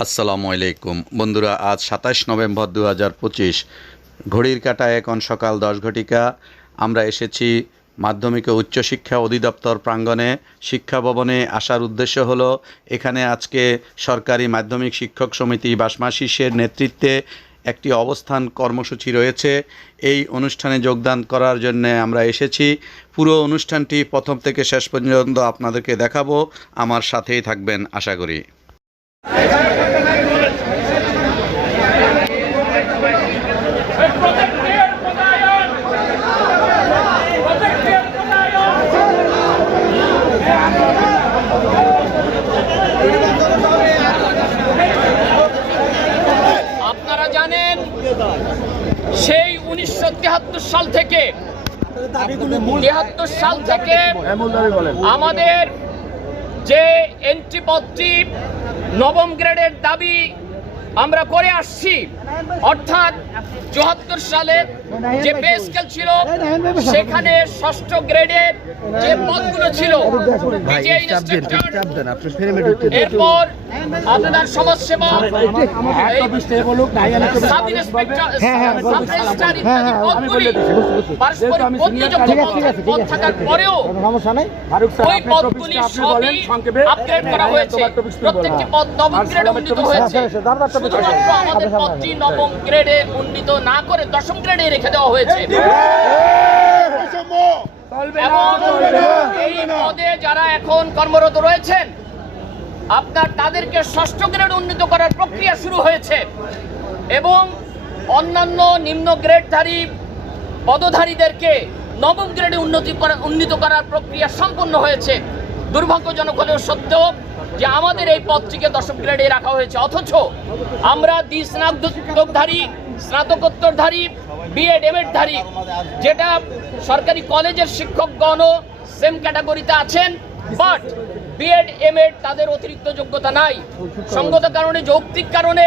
আসসালামু আলাইকুম বন্ধুরা, আজ ২৭ নভেম্বর ২০২৫, ঘড়ির কাঁটায় এখন সকাল ১০ ঘটিকা। আমরা এসেছি মাধ্যমিক ও উচ্চশিক্ষা অধিদপ্তর প্রাঙ্গণে শিক্ষা ভবনে। আসার উদ্দেশ্য হলো, এখানে আজকে সরকারি মাধ্যমিক শিক্ষক সমিতি বাসমাশিসের নেতৃত্বে একটি অবস্থান কর্মসূচি রয়েছে। এই অনুষ্ঠানে যোগদান করার জন্য আমরা এসেছি। পুরো অনুষ্ঠানটি প্রথম থেকে শেষ পর্যন্ত আপনাদেরকে দেখাবো। আমার সাথেই থাকবেন আশা করি। আপনারা জানেন, সেই ১৯৭৩ সাল থেকে আমাদের যে এন্ট্রি পদটি নবম গ্রেডের দাবি আমরা করে আসছি, অর্থাৎ ৭৪ সালে যে পে স্কেল ছিল সেখানে ষষ্ঠ গ্রেডের যে পদগুলো ছিল, এরপর আপনার সমাজসেবা, সাব ইন্সপেক্টর, সাব রেজিস্ট্রার ইত্যাদি পদগুলি পারস্পরিক বদলিযোগ্য পদ থাকার পরেও ওই পদগুলি সবই আপগ্রেড করা হয়েছে। প্রত্যেকটি পদ নবম গ্রেডে উন্নীত হয়েছে। শুধুমাত্র আমাদের পদটি নবম গ্রেডে উন্নীত না করে দশম গ্রেডে রেখে দেওয়া হয়েছে। এবং এই পদে যারা এখন কর্মরত রয়েছেন, তাদেরকে ষষ্ঠ গ্রেড উন্নীত করার প্রক্রিয়া শুরু হয়েছে এবং অন্যান্য নিম্ন গ্রেডধারী পদধারীদেরকে নবম গ্রেডে উন্নীত করার প্রক্রিয়া সম্পন্ন হয়েছে। দুর্ভাগ্যজনক হলেও সত্য যে আমাদের এই পদটিকে দশম গ্রেডে রাখা হয়েছে, অথচ আমরা স্নাতকধারী, স্নাতকোত্তরধারী, বিএড এমএডধারী, যেটা সরকারি কলেজের শিক্ষকগণও সেম ক্যাটাগরিতে আছেন, বাট বিএড এমএড তাদের অতিরিক্ত যোগ্যতা নাই। সঙ্গত কারণে, যৌক্তিক কারণে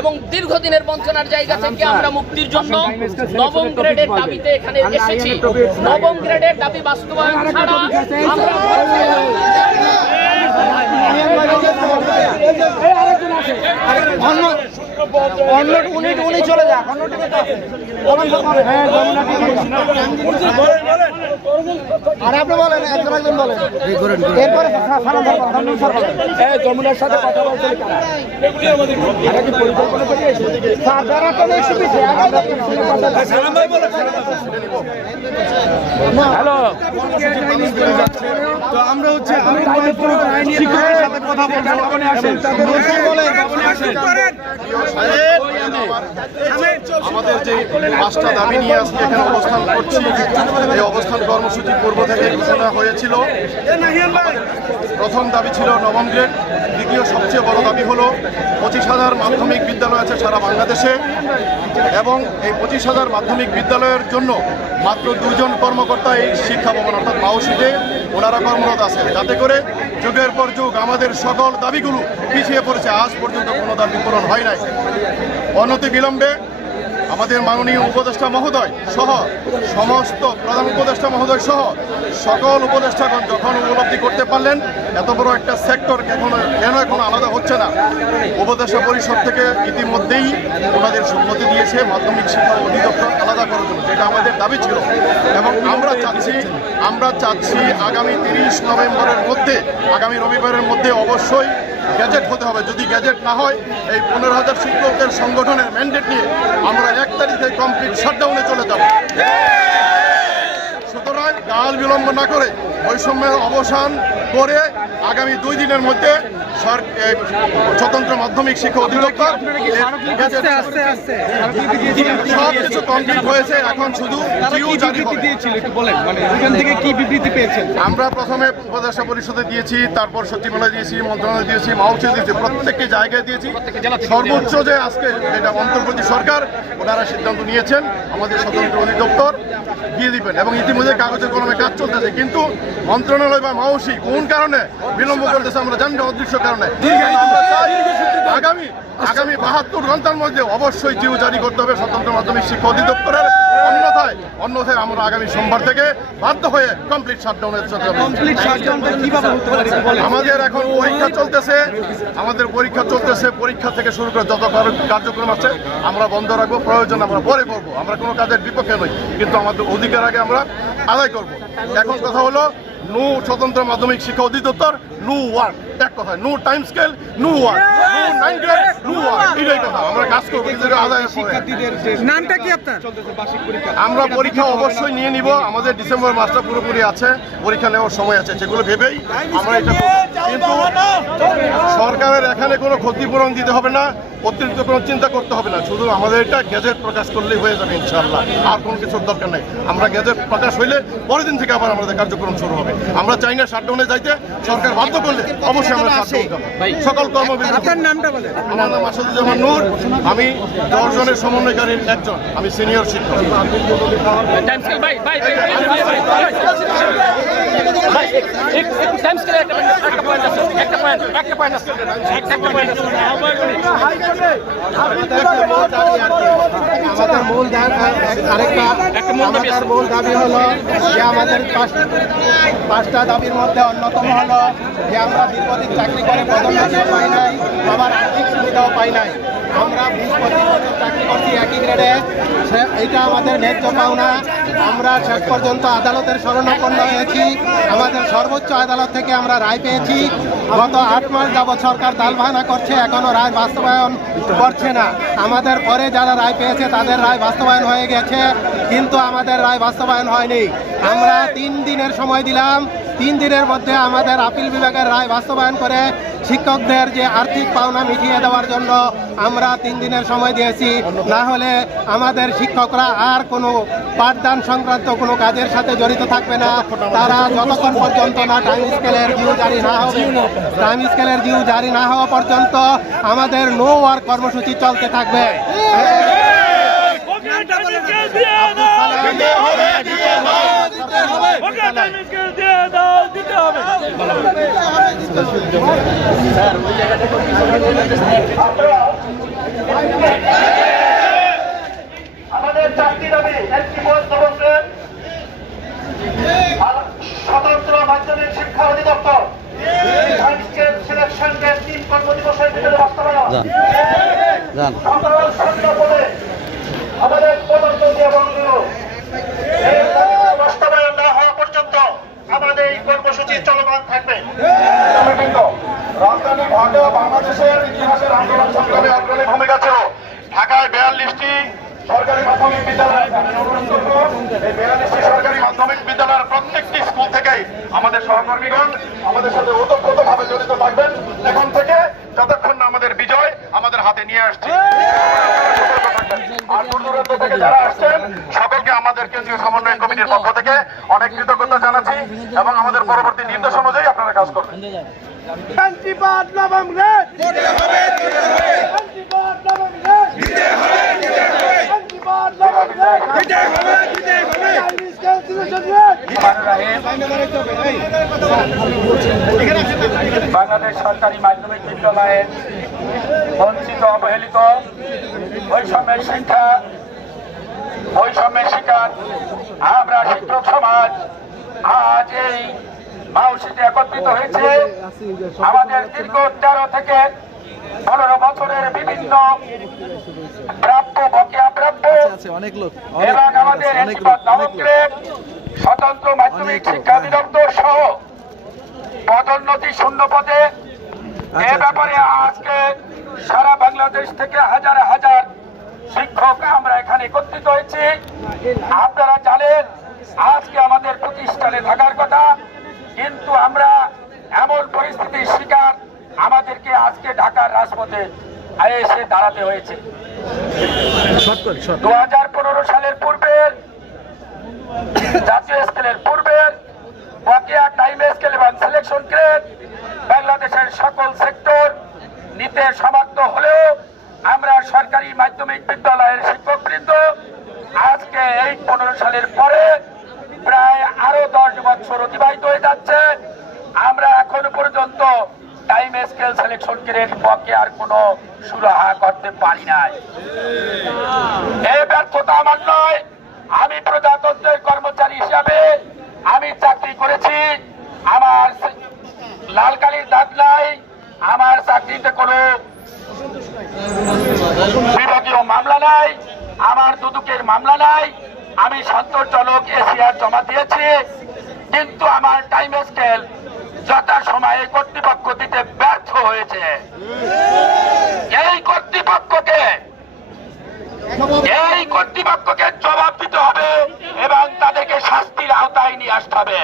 এবং দীর্ঘদিনের বঞ্চনার জায়গা থেকে আমরা মুক্তির জন্য নবম গ্রেডের দাবিতে এখানে এসেছি। নবম গ্রেডের দাবি বাস্তবায়ন ছাড়া আমরা উনি চলে যাক। আর আপনি বলেন, একজন বলেন, এরপরে যমুনার সাথে কথা বলতে হ্যালো, তো আমরা হচ্ছে কথা আমাদের যে 5টা দাবি নিয়ে আজকে এখানে অবস্থান করছি, এই অবস্থান কর্মসূচি পূর্ব থেকে ঘোষণা হয়েছিল। প্রথম দাবি ছিল নবম গ্রেড। দ্বিতীয় সবচেয়ে বড় দাবি হলো 25,000 মাধ্যমিক বিদ্যালয় আছে সারা বাংলাদেশে, এবং এই 25,000 মাধ্যমিক বিদ্যালয়ের জন্য মাত্র 2 জন কর্মকর্তা এই শিক্ষা ভবন অর্থাৎ মাউসিতে ওনারা কর্মরত আছেন, যাতে করে যুগের পর যুগ আমাদের সকল দাবিগুলো পিছিয়ে পড়েছে। আজ পর্যন্ত কোনো দাবি পূরণ হয় নাই। অনতি বিলম্বে আমাদের মাননীয় উপদেষ্টা মহোদয় সহ সমস্ত প্রধান উপদেষ্টা মহোদয় সহ সকল উপদেষ্টাগণ যখন উপলব্ধি করতে পারলেন এত বড় একটা সেক্টর কেন এখনো আলাদা হচ্ছে না, উপদেষ্টা পরিষদ থেকে ইতিমধ্যেই ওনাদের সম্মতি দিয়েছে মাধ্যমিক শিক্ষা অধিদপ্তর আলাদা করার জন্য, যেটা আমাদের দাবি ছিল। এবং আমরা চাচ্ছি আগামী 30 নভেম্বরের মধ্যে, আগামী রবিবারের মধ্যে অবশ্যই গ্যাজেট হতে হবে। যদি গ্যাজেট না হয়, এই 15,000 শিক্ষকদের সংগঠনের ম্যান্ডেট নিয়ে আমরা 1 তারিখে কমপ্লিট শাটডাউনে চলে যাব। সুতরাং কাল বিলম্ব না করে বৈষম্যের অবসান করে আগামী 2 দিনের মধ্যে স্বতন্ত্র মাধ্যমিক শিক্ষা অধিদপ্তর সব কিছু কমপ্লিট হয়েছে, এখন শুধু আমরা প্রথমে উপদেষ্টা পরিষদে দিয়েছি, তারপর সচিবালয় দিয়েছি, মন্ত্রণালয় দিয়েছি, মাউসে দিয়েছি, প্রত্যেকটি জায়গায় দিয়েছি। সর্বোচ্চ যে আজকে যেটা অন্তর্বর্তী সরকার ওনারা সিদ্ধান্ত নিয়েছেন আমাদের স্বতন্ত্র অধিদপ্তর দিয়ে দিবেন, এবং ইতিমধ্যে কাগজে কলমে কাজ চলতেছে। কিন্তু মন্ত্রণালয় বা মাউসি কোন কারণে বিলম্ব করতেছে আমরা জানি না, অদৃশ্য কারণে। আমরা চাই আগামী 72 ঘন্টার মধ্যে অবশ্যই জিও জারি করতে হবে স্বতন্ত্র মাধ্যমিক শিক্ষা অধিদপ্তরের, অন্যথায় আমরা আগামী সোমবার থেকে বাধ্য হয়ে কমপ্লিট শাটডাউনের চলতে হবে। আমাদের এখন পরীক্ষা চলতেছে, পরীক্ষা থেকে শুরু করে যত কার্যক্রম আছে আমরা বন্ধ রাখবো, প্রয়োজন আমরা পরে করবো, আমরা কোনো কাজের বিপক্ষে নই, কিন্তু আমাদের অধিকার আগে আমরা আদায় করব। এখন কথা হলো নো স্বতন্ত্র মাধ্যমিক শিক্ষা অধিদপ্তর, নো ওয়ার্ক, এক কথা, no time scale, no work, no 9 grade, no work, এটাই কথা। আমরা কাজ করবো আদায়ের পরে। নামটা কি আপনার? আমরা পরীক্ষা অবশ্যই নিয়ে নিব, আমাদের ডিসেম্বর মাসটা পুরোপুরি আছে, পরীক্ষা নেওয়ার সময় আছে, সেগুলো ভেবেই আমরা এটা করব। কিন্তু সরকারের এখানে কোনো ক্ষতিপূরণ দিতে হবে না, অতিরিক্ত কোনো চিন্তা করতে হবে না, শুধু আমাদের এটা গেজেট প্রকাশ করলেই হয়ে যাবে ইনশাআল্লাহ, আর কোনো কিছুর দরকার নেই। আমরা গেজেট প্রকাশ হইলে পরের দিন থেকে আবার আমাদের কার্যক্রম শুরু হবে। আমরা চাই না শাটডাউনে যাইতে, সরকার বাধ্য করলে অবশ্যই আমরা শাটডাউন করব। সকল কর্মবিরতি। আপনার নামটা বলেন। আমার নাম আসাদুজ্জামান নূর, আমি 10 জনের সমন্বয়কারীর একজন, আমি সিনিয়র শিক্ষক। আমাদের মূল দাবি হলো যে আমাদের 5টা দাবির মধ্যে অন্যতম হলো যে আমরা দীর্ঘদিন চাকরি করে পদোন্নতি পাই নাই, আবার আর্থিক সুবিধাও পাই নাই। আমরা 20-25 বছর চাকরি করছি একই গ্রেডে, এইটা আমাদের ন্যায্য পাওনা। আমরা শেষ পর্যন্ত আদালতের শরণাপন্ন হয়েছি, আমাদের সর্বোচ্চ আদালত থেকে আমরা রায় পেয়েছি। গত 8 মাস যাবৎ সরকার তালবাহানা করছে, এখনো রায় বাস্তবায়ন করছে না। আমাদের পরে যারা রায় পেয়েছে তাদের রায় বাস্তবায়ন হয়ে গেছে, কিন্তু আমাদের রায় বাস্তবায়ন হয়নি। আমরা 3 দিনের সময় দিলাম, 3 দিনের মধ্যে আমাদের আপিল বিভাগের রায় বাস্তবায়ন করে শিক্ষকদের যে আর্থিক পাওনা মিটিয়ে দেওয়ার জন্য আমরা 3 দিনের সময় দিয়েছি। না হলে আমাদের শিক্ষকরা আর কোনো পাঠদান সংক্রান্ত কোনো কাজের সাথে জড়িত থাকবে না। তারা যতক্ষণ পর্যন্ত না টাইম স্কেলের জিও জারি না হওয়া পর্যন্ত আমাদের নো ওয়ার্ক কর্মসূচি চলতে থাকবে। আমাদের 4টি দাবি, একটি স্বতন্ত্র মাধ্যমিক শিক্ষা অধিদপ্তর সিলেকশনকে 3 কর্মদিবসের ভিতরে বাস্তবায়ন, সকল সন্ধ্যা আমাদের পদোন্নতি এবং বাস্তবায়ন না হওয়া পর্যন্ত আমাদের এই কর্মসূচি চলমান থাকবে। রাজধানী ঢাকা বাংলাদেশের ইতিহাসের আন্দোলন সংগ্রামে অগ্রণী ভূমিকা ছিল। ঢাকায় 42টি সরকারি মাধ্যমিক বিদ্যালয়, এই 42টি সরকারি মাধ্যমিক বিদ্যালয়ের প্রত্যেকটি স্কুল থেকেই আমাদের সহকর্মীগণ আমাদের সাথে ওতপ্রোতভাবে জড়িত থাকবেন এখন থেকে, যতক্ষণ না আমাদের বিজয় আমাদের হাতে নিয়ে আসছে। আর দূর-দূরান্ত থেকে যারা আসছেন সকলকে আমাদের কেন্দ্রীয় সমন্বয় কমিটির পক্ষ থেকে অনেক কৃতজ্ঞতা জানাচ্ছি, এবং আমাদের পরবর্তী নির্দেশ অনুযায়ী আপনারা কাজ করবেন। বাংলাদেশ সরকারি মাধ্যমিক বিদ্যালয়ের বঞ্চিত, অবহেলিত, বৈষম্যের শিকার আমরা শিক্ষক সমাজ আজ এই মাউসিতে একত্রিত হয়েছে। আমাদের দীর্ঘ 13 থেকে 15 বছরের বিভিন্ন প্রাপ্য, বকেয়া প্রাপ্য এবং আমাদের স্বতন্ত্র মাধ্যমিক শিক্ষা অধিদপ্তর সহ পদোন্নতি শূন্য পদে, এ ব্যাপারে আজকে সারা বাংলাদেশ থেকে হাজার হাজার শিক্ষক আমরা এখানে একত্রিত হয়েছি। আপনারা জানেন আজকে আমাদের প্রতিষ্ঠানে থাকার কথা, কিন্তু আমরা এমন পরিস্থিতির শিকার, আমাদেরকে আজকে ঢাকার রাজপথে এসে দাঁড়াতে হয়েছে। 2015 সালের পূর্বের জাতীয় স্কেলের পূর্বের বকেয়া টাইম স্কেল এবং সিলেকশন গ্রেড বাংলাদেশের সকল সেক্টর নিতে সমর্থ হলেও আমরা সরকারি মাধ্যমিক বিদ্যালয়ের শিক্ষকবৃন্দ আজকে এই 15 সালের পরে প্রায় আরো 10 বছর অতিবাহিত হয়ে যাচ্ছে, আমরা এখনো পর্যন্ত টাইম স্কেল সিলেকশন গ্রেড পক্ষে আর কোনো সুরাহা করতে পারি নাই। এই ব্যর্থতা আমার নয়, আমি প্রজাতন্ত্রের কর্মচারী হিসাবে আমি চাকরি করেছি, আমার লালকালির দাগ নাই, আমার চাকরিতে কোনো বিভাগীয় মামলা নাই, আমার দুদকের মামলা নাই, আমি সন্তোষজনক এসিআর জমা দিয়েছি, কিন্তু আমার টাইম স্কেল যথা সময়ে কর্তৃপক্ষ দিতে ব্যর্থ হয়েছে। এই কর্তৃপক্ষকে জবাব দিতে হবে এবং তাদেরকে শাস্তির আওতায় নিয়ে আসতে হবে।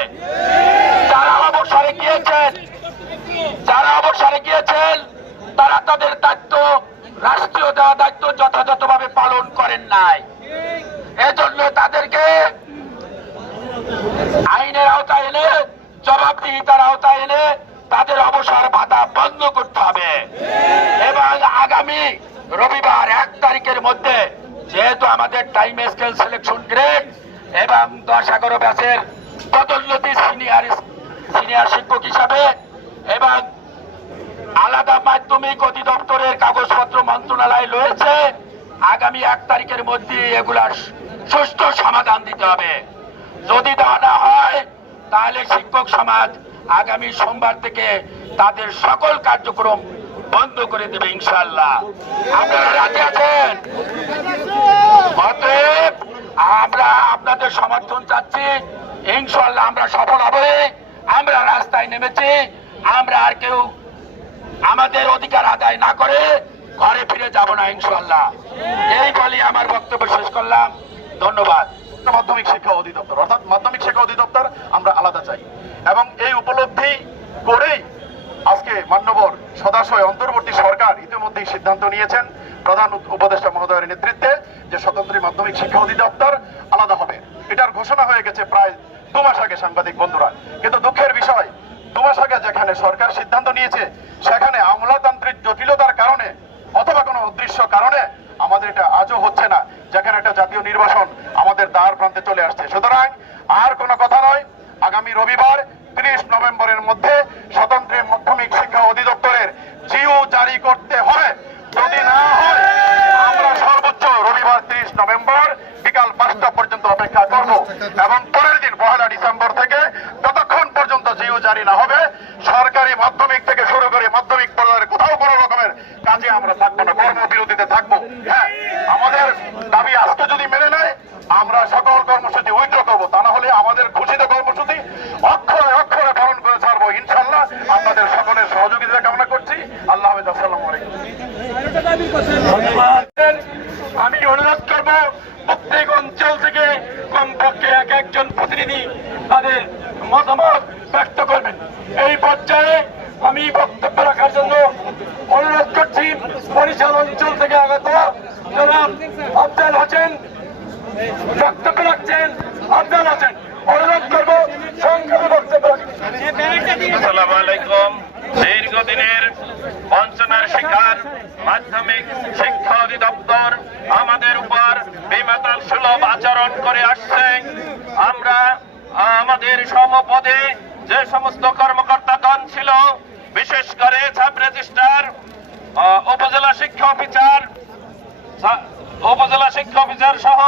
যারা অবসরে গিয়েছেন তারা তাদের দায়িত্ব, রাষ্ট্রীয় দেওয়া দায়িত্ব যথাযথভাবে পালন করেন নাই। এজন্য তাদেরকে আইনের আওতায় এনে, জবাবদিহিতার আওতায় এনে তাদের অবসর ভাতা বন্ধ করতে হবে এবং আগামী রবিবার 1 তারিখের মধ্যে, যেহেতু আমাদের টাইম স্কেল সিলেকশন গ্রেড এবং 10-11 ব্যাচের পদোন্নতি সিনিয়র শিক্ষক হিসাবে এবং আলাদা মাধ্যমিক অধিদপ্তরের কাগজপত্র মন্ত্রণালয় রয়েছে, আগামী 1 তারিখের মধ্যে এগুলার সুষ্ঠু সমাধান দিতে হবে। যদি দেওয়া না হয় তাহলে শিক্ষক সমাজ আগামী সোমবার থেকে তাদের সকল কার্যক্রম বন্ধ করে দেবে ইনশাআল্লাহ। আপনারা রাজি আছেন? অতএব আমরা আপনাদের সমর্থন চাচ্ছি, ইনশাআল্লাহ আমরা সফল হব। আমরা রাস্তায় নেমেছি, আমরা আর কেউ আমাদের অধিকার আদায় না করে ঘরে ফিরে যাব না ইনশাআল্লাহ। এই বলি আমার বক্তব্য শেষ করলাম। ধন্যবাদ। মাধ্যমিক শিক্ষা অধিদপ্তর অর্থাৎ মাধ্যমিক শিক্ষা অধিদপ্তর আমরা আলাদা চাই এবং এই উপলব্ধি করেই আজকে মান্যবর সদাশয় অন্তর্বর্তী সরকার ইতিমধ্যেই সিদ্ধান্ত নিয়েছেন প্রধান উপদেষ্টা মহোদয়ের নেতৃত্বে যে স্বতন্ত্র মাধ্যমিক শিক্ষা অধিদপ্তর আলাদা হবে। এটার ঘোষণা হয়ে গেছে প্রায় 2 মাস আগে সাংবাদিক বন্ধুরা, কিন্তু দুঃখের বিষয় 2 মাস আগে যেখানে সরকার সিদ্ধান্ত নিয়েছে সেখানে আমলাতান্ত্রিক জটিলতার কারণে অথবা কোনো অদৃশ্য কারণে আমাদের এটা আজও হচ্ছে না, যেখানে একটা জাতীয় নির্বাচন আমাদের দ্বার প্রান্তে চলে আসছে। সুতরাং আর কোনো কথা নয়, আগামী রবিবার 30 নভেম্বরের মধ্যে স্বতন্ত্র মাধ্যমিক শিক্ষা অধিদপ্তরের জিও জারি করতে হবে। যদি না হয় আমরা সর্বোচ্চ রবিবার 30 নভেম্বর বিকাল 5টা পর্যন্ত অপেক্ষা করব এবং পরের দিন 1 ডিসেম্বর থেকে ততক্ষণ পর্যন্ত জিও জারি না হবে সরকারি মাধ্যমিক থেকে শুরু করে মাধ্যমিক পর্যায়ে কোথাও কোনো রকমের কাজে আমরা থাকবো না, কর্মবিরতিতে থাকবো। হ্যাঁ, আমাদের দাবি আজকে যদি মেনে নেয় আমরা সকল কর্মসূচি উইথড্র করবো, তা না হলে আমাদের ঘোষিত কর্মসূচি অক্ষরে অক্ষরে পালন করে ছাড়বো ইনশাআল্লাহ। আপনাদের সকলের সহযোগিতা কামনা করছি। আল্লাহ হাফেজ। আসসালামু আলাইকুম। আমি অনুরোধ করব প্রত্যেক অঞ্চল থেকে কমপক্ষে একজন প্রতিনিধি তাদের মতামত ব্যক্ত করবেন। এই পর্যায়ে আমি বক্তব্য রাখার জন্য অনুরোধ করছি বরিশাল অঞ্চল থেকে আগত জনাব আফজাল হোসেন বক্তব্য রাখছেন। আফজাল হোসেন, অনুরোধ করবো সংক্ষেপে বক্তব্য রাখবেন। আসসালামু আলাইকুম। দীর্ঘদিনের বঞ্চনার শিকার মাধ্যমিক শিক্ষা অধিদপ্তর আমাদের উপর বেমাতাল সুলভ আচরণ করে আসছে। আমরা আমাদের সমপদে যে সমস্ত কর্মকর্তাগণ ছিল, বিশেষ করে সাব রেজিস্ট্রার, উপজেলা শিক্ষা অফিসার সহ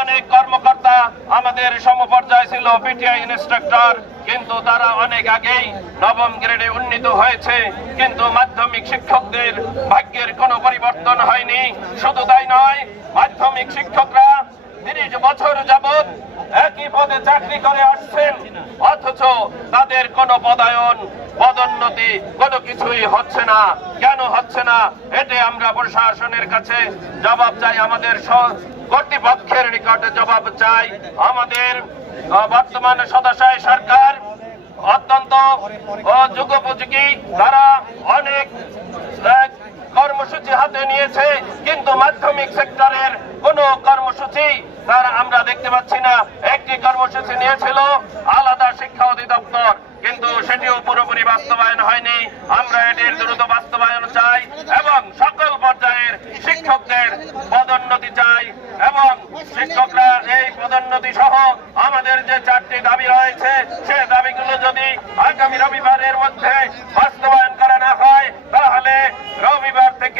অনেক কর্মকর্তা আমাদের সমপর্যায়ে ছিল, পিটিআই ইনস্ট্রাক্টর, কিন্তু তারা অনেক আগেই নবম গ্রেডে উন্নীত হয়েছে। কিন্তু মাধ্যমিক শিক্ষকদের ভাগ্যের কোনো পরিবর্তন হয়নি। শুধু তাই নয়, মাধ্যমিক শিক্ষকরা 30 বছর যাবৎ একই পদে চাকরি করে আসছেন, অথচ তাদের কোনো পদোন্নতি কোনো কিছুই হচ্ছে না। কেন হচ্ছে না? এতে আমরা প্রশাসনের কাছে জবাব চাই, আমাদের কর্তৃপক্ষের নিকটে জবাব চাই। আমাদের বর্তমান সদাশয় সরকার অত্যন্ত যুগোপযোগী, তারা অনেক কর্মসূচি হাতে নিয়েছে, কিন্তু মাধ্যমিক সেক্টরের কোন কর্মসূচি আমরা দেখতে পাচ্ছি না। একটি কর্মসূচি নিয়েছিল আলাদা শিক্ষা অধিদপ্তর, কিন্তু সেটিও পুরোপুরি বাস্তবায়ন হয়নি। আমরা এটির দ্রুত বাস্তবায়ন চাই এবং সকল পর্যায়ের শিক্ষকদের পদোন্নতি চাই এবং শিক্ষকরা এই পদোন্নতি সহ আমাদের যে 4টি দাবি রয়েছে, সে দাবিগুলো যদি আগামী রবিবারের মধ্যে বাস্তবায়ন করা না হয়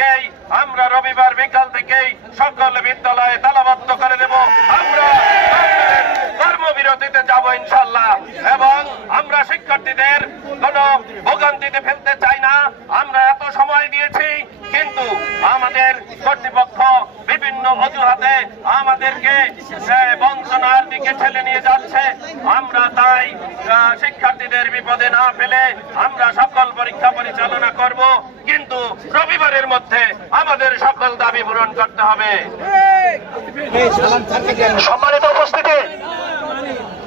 থেকেই আমরা রবিবার বিকাল থেকেই সকল বিদ্যালয়ে তালাবদ্ধ করে দেব। আমরা কর্মবিরতিতে যাব ইনশাল্লাহ, এবং আমরা শিক্ষার্থীদের কোনো ভোগান্তিতে ফেলতে চাই না। আমরা এত সময় দিয়েছি, কিন্তু আমাদের কর্তৃপক্ষ বিভিন্ন অজুহাতে আমাদেরকে বঞ্চনার দিকে ঠেলে নিয়ে যাচ্ছে। আমরা তাই শিক্ষার্থীদের বিপদে না ফেলে আমরা সকল পরীক্ষা পরিচালনা করব, কিন্তু রবিবারের মধ্যে আমাদের সকল দাবি পূরণ করতে হবে। সম্মানিত উপস্থিতি,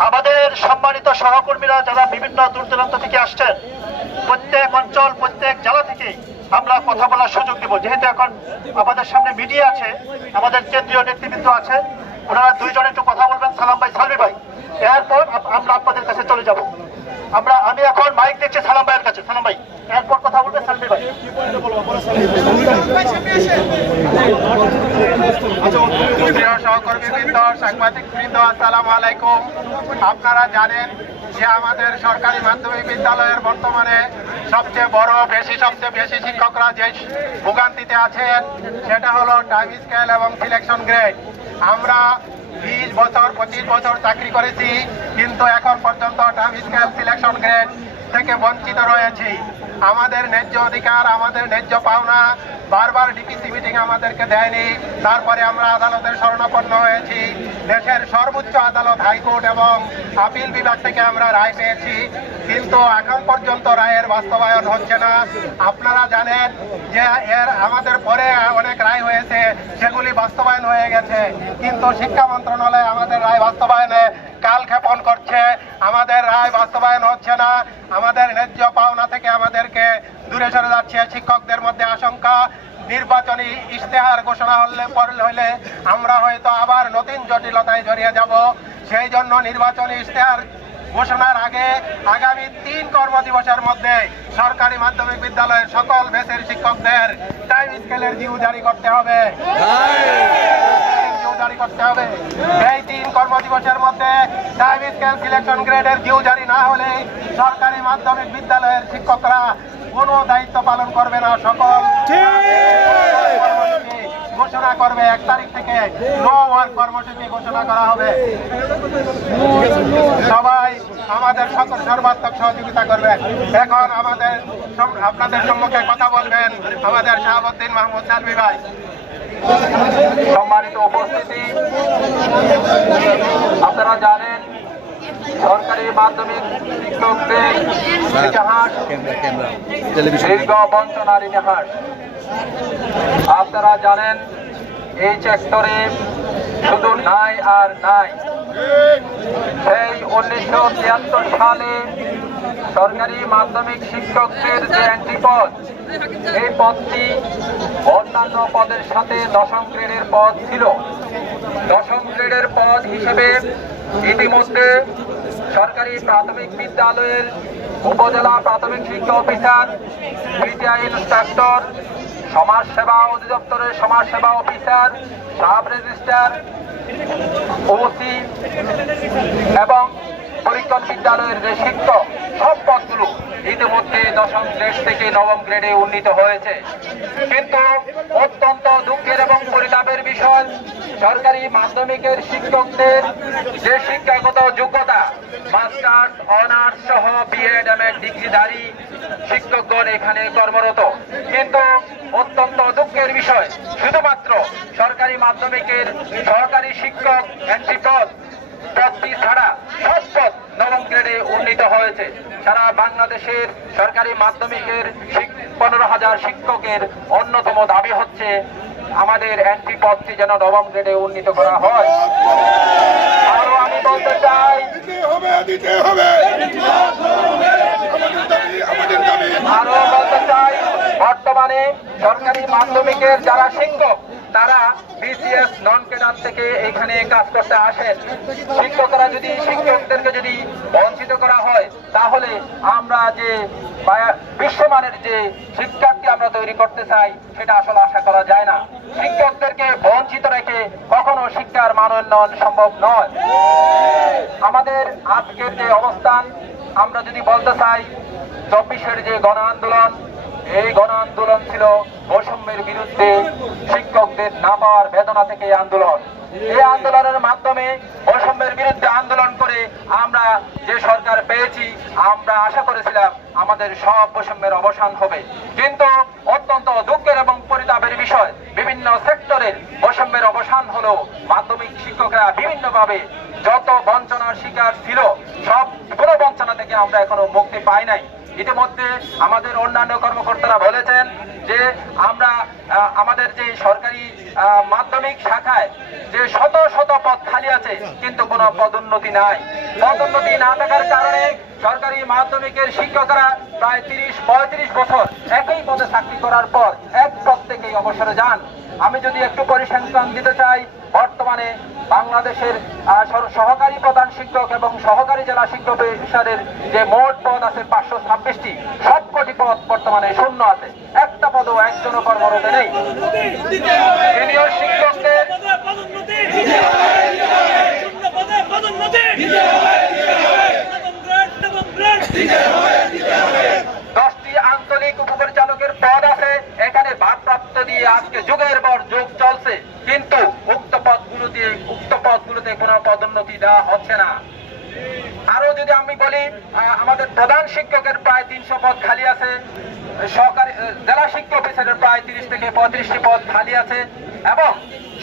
আমাদের সম্মানিত সহকর্মীরা যারা বিভিন্ন দূর দূরান্ত থেকে আসছেন, প্রত্যেক অঞ্চল প্রত্যেক জেলা থেকে আমরা কথা বলার সুযোগ দেব। যেহেতু এখন আমাদের সামনে মিডিয়া আছে, আমাদের কেন্দ্রীয় নেতৃবৃন্দ আছে, ওনারা দুইজন একটু কথা বলবেন, সালাম ভাই, সালমি ভাই। এরপর আমরা আপনাদের কাছে চলে যাব। আমি এখন মাইক দিচ্ছি সালাম ভাইয়ের কাছে। সালাম ভাই, এরপর কথা বলবেন সালমি ভাই। প্রিয় সহকর্মীবৃন্দ, সাংবাদিকবৃন্দ, আসসালামু আলাইকুম। আপনারা জানেন যে আমাদের সরকারি মাধ্যমিক বিদ্যালয়ের বর্তমানে সবচেয়ে বেশি শিক্ষকরা যে ভোগান্তিতে আছেন সেটা হলো টাইম স্কেল এবং সিলেকশন গ্রেড। আমরা 20 বছর 25 বছর চাকরি করেছি, কিন্তু এখন পর্যন্ত টাইম স্কেল সিলেকশন গ্রেড থেকে বঞ্চিত রয়েছি। আমাদের ন্যায্য অধিকার, আমাদের ন্যায্য পাওনা বারবার ডিপিসি মিটিং আমাদেরকে দেয়নি। তারপরে আমরা আদালতের শরণাপন্ন হয়েছি। দেশের সর্বোচ্চ আদালত, হাইকোর্ট এবং আপিল বিভাগ থেকে আমরা রায় পেয়েছি, কিন্তু এখন পর্যন্ত রায়ের বাস্তবায়ন হচ্ছে না। আপনারা জানেন যে আমাদের পরে অনেক রায় হয়েছে, সেগুলি বাস্তবায়ন হয়ে গেছে, কিন্তু শিক্ষা মন্ত্রণালয় আমাদের রায় বাস্তবায়নে কালক্ষেপণ করছে। আমাদের রায় বাস্তবায়ন হচ্ছে না। আমাদের ন্যায্য পাওনা থেকে আমাদেরকে দূরে সরে যাচ্ছে। শিক্ষকদের মধ্যে আশঙ্কা, নির্বাচনী ইশতেহার ঘোষণা হলে আমরা হয়তো আবার নতুন জটিলতায় জড়িয়ে যাব। সেই জন্য নির্বাচনী ইশতেহার ঘোষণার আগে আগামী 3 কর্মদিবসের মধ্যে সরকারি মাধ্যমিক বিদ্যালয়ের সকল ব্যাচের শিক্ষকদের টাইম স্কেলের ডিউ জারি করতে হবে। এই 3 কর্মদিবসের মধ্যে টাইম স্কেল সিলেকশন গ্রেডের ডিউ জারি না হলে সরকারি মাধ্যমিক বিদ্যালয়ের শিক্ষকরা কোনো দায়িত্ব পালন করবে না। সকল ঘোষণা করবে 1 তারিখ থেকে নো ওয়ার্ক কর্মসূচি ঘোষণা করা হবে। সবাই আমাদের সকল সর্বাত্মক সহযোগিতা করবে। এখন আপনাদের সম্মুখে কথা বলবেন আমাদের শাহাবুদ্দিন মাহমুদ সালমি ভাই। সম্মানিত উপস্থিতি, আপনারা জানেন সরকারি মাধ্যমিক শিক্ষকদের ইতিহাস দীর্ঘ বঞ্চনার ইতিহাস। আপনারা জানেন এই সেক্টরে শুধু নাই আর নাই। সেই 1973 সালে সরকারি মাধ্যমিক শিক্ষকদের যে অ্যান্টিপদ, এই পদটি অন্যান্য পদের সাথে 10ম গ্রেডের পদ ছিল। 10ম গ্রেডের পদ হিসেবে ইতিমধ্যে সরকারি প্রাথমিক বিদ্যালয়ের উপজেলা প্রাথমিক শিক্ষা অফিসার, পিটিআই ইন্সট্রাক্টর, সমাজসেবা অধিদপ্তরের সমাজসেবা অফিসার, সাব রেজিস্ট্রার, ওসি এবং পরীক্ষণ বিদ্যালয়ের যে শিক্ষক, সব পদগুলো ইতিমধ্যে 10ম গ্রেড থেকে 9ম গ্রেডে উন্নীত হয়েছে। কিন্তু অত্যন্ত দুঃখের এবং পরিতাপের বিষয়, সরকারি মাধ্যমিকের শিক্ষকদের যে শিক্ষাগত যোগ্যতা, মাস্টার্স, অনার্স সহ বিএড, এমএড ডিগ্রিধারী শিক্ষকগণ এখানে কর্মরত, কিন্তু অত্যন্ত দুঃখের বিষয় শুধুমাত্র সরকারি মাধ্যমিকের সহকারী শিক্ষক পদটি ছাড়া সব পদ 9ম গ্রেডে উন্নীত হয়েছে। সারা বাংলাদেশের সরকারি মাধ্যমিকের 15,000 শিক্ষকের অন্যতম দাবি হচ্ছে আমাদের এন্ট্রি পদটি যেন 9ম গ্রেডে উন্নীত করা হয়। আরো আমি বলতে চাই, বর্তমানে সরকারি মাধ্যমিকের যারা শিক্ষক তারা বিসিএস নন ক্যাডার থেকে এখানে কাজ করতে আসেন। শিক্ষকদেরকে যদি বঞ্চিত করা হয়, তাহলে আমরা যে বিশ্বমানের যে শিক্ষার্থী আমরা তৈরি করতে চাই সেটা আসলে আশা করা যায় না। শিক্ষকদেরকে বঞ্চিত রেখে কখনো শিক্ষার মান উন্নয়ন সম্ভব নয়। আমাদের আজকের যে অবস্থান, আমরা যদি বলতে চাই 24-এর যে গণ আন্দোলন, এই গণ আন্দোলন ছিল বৈষম্যের বিরুদ্ধে শিক্ষকদের না পাওয়ার বেদনা থেকে এই আন্দোলন। এই আন্দোলনের মাধ্যমে বৈষম্যের বিরুদ্ধে আন্দোলন করে আমরা যে সরকার পেয়েছি, আমরা আশা করেছিলাম আমাদের সব বৈষম্যের অবসান হবে, কিন্তু অত্যন্ত দুঃখের এবং পরিতাপের বিষয়, বিভিন্ন সেক্টরের বৈষম্যের অবসান হলো। মাধ্যমিক শিক্ষকরা বিভিন্নভাবে যত বঞ্চনার শিকার ছিল, সব পুরো বঞ্চনা থেকে আমরা এখনো মুক্তি পাই নাই। ইতিমধ্যে আমাদের অন্যান্য কর্মকর্তারা বলেছেন যে আমরা আমাদের যে সরকারি মাধ্যমিক শাখায় যে শত শত পদ খালি আছে, কিন্তু কোনো পদোন্নতি নাই। পদোন্নতি না থাকার কারণে সরকারি মাধ্যমিকের শিক্ষকরা প্রায় 30-35 বছর একই পদে চাকরি করার পর এক পদ থেকেই অবসরে যান। আমি যদি একটু পরিসংখ্যান দিতে চাই, বর্তমানে বাংলাদেশের সহকারী প্রধান শিক্ষক এবং সহকারী জেলা শিক্ষক পরিষদের যে মোট পদ আছে 526টি, সবকটি পদ বর্তমানে শূন্য আছে, একটা পদও একজনও কর্মরত নেই। সিনিয়র শিক্ষকদের 10টি আঞ্চলিক উপপরিচালকের পদ আছে, এখানে ভারপ্রাপ্ত দিয়ে আজকে যুগের পর যুগ চলছে, কিন্তু উক্ত পদগুলোতে কোনো পদোন্নতি দেওয়া হচ্ছে না। আরো যদি আমি বলি, আমাদের প্রধান শিক্ষকের প্রায় 300 পদ খালি আছে, সহকারী জেলা শিক্ষক অফিসারের প্রায় 30 থেকে 35টি পদ খালি আছে, এবং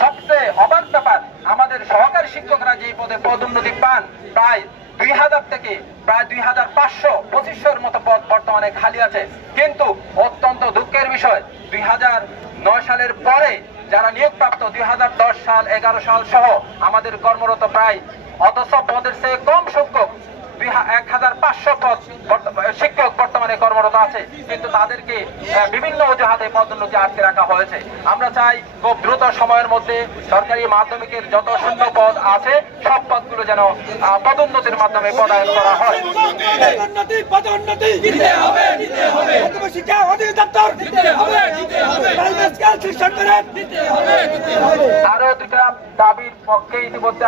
সবচেয়ে অবাক ব্যাপার, আমাদের সহকারী শিক্ষকরা যে পদে পদোন্নতি পান প্রায় 2000 থেকে প্রায় 2500-2500-এর মতো পদ বর্তমানে খালি আছে। কিন্তু অত্যন্ত দুঃখের বিষয়, 2009 সালের পরে যারা নিয়োগপ্রাপ্ত 2010 সাল 11 সাল সহ আমাদের কর্মরত প্রায় অথচ পদের চেয়ে কম সংখ্যক 1500 পদ শিক্ষক বর্তমানে কর্মরত আছে, কিন্তু তাদেরকে বিভিন্ন অজুহাতে পদোন্নতি আটকে রাখা হয়েছে। আমরা চাই খুব দ্রুত সময়ের মধ্যে সরকারি মাধ্যমিকের যত শূন্য পদ আছে সব পদগুলো যেন পদোন্নতির মাধ্যমে পদায়ন করা হয়। আরো দুটা দাবির পক্ষে ইতিমধ্যে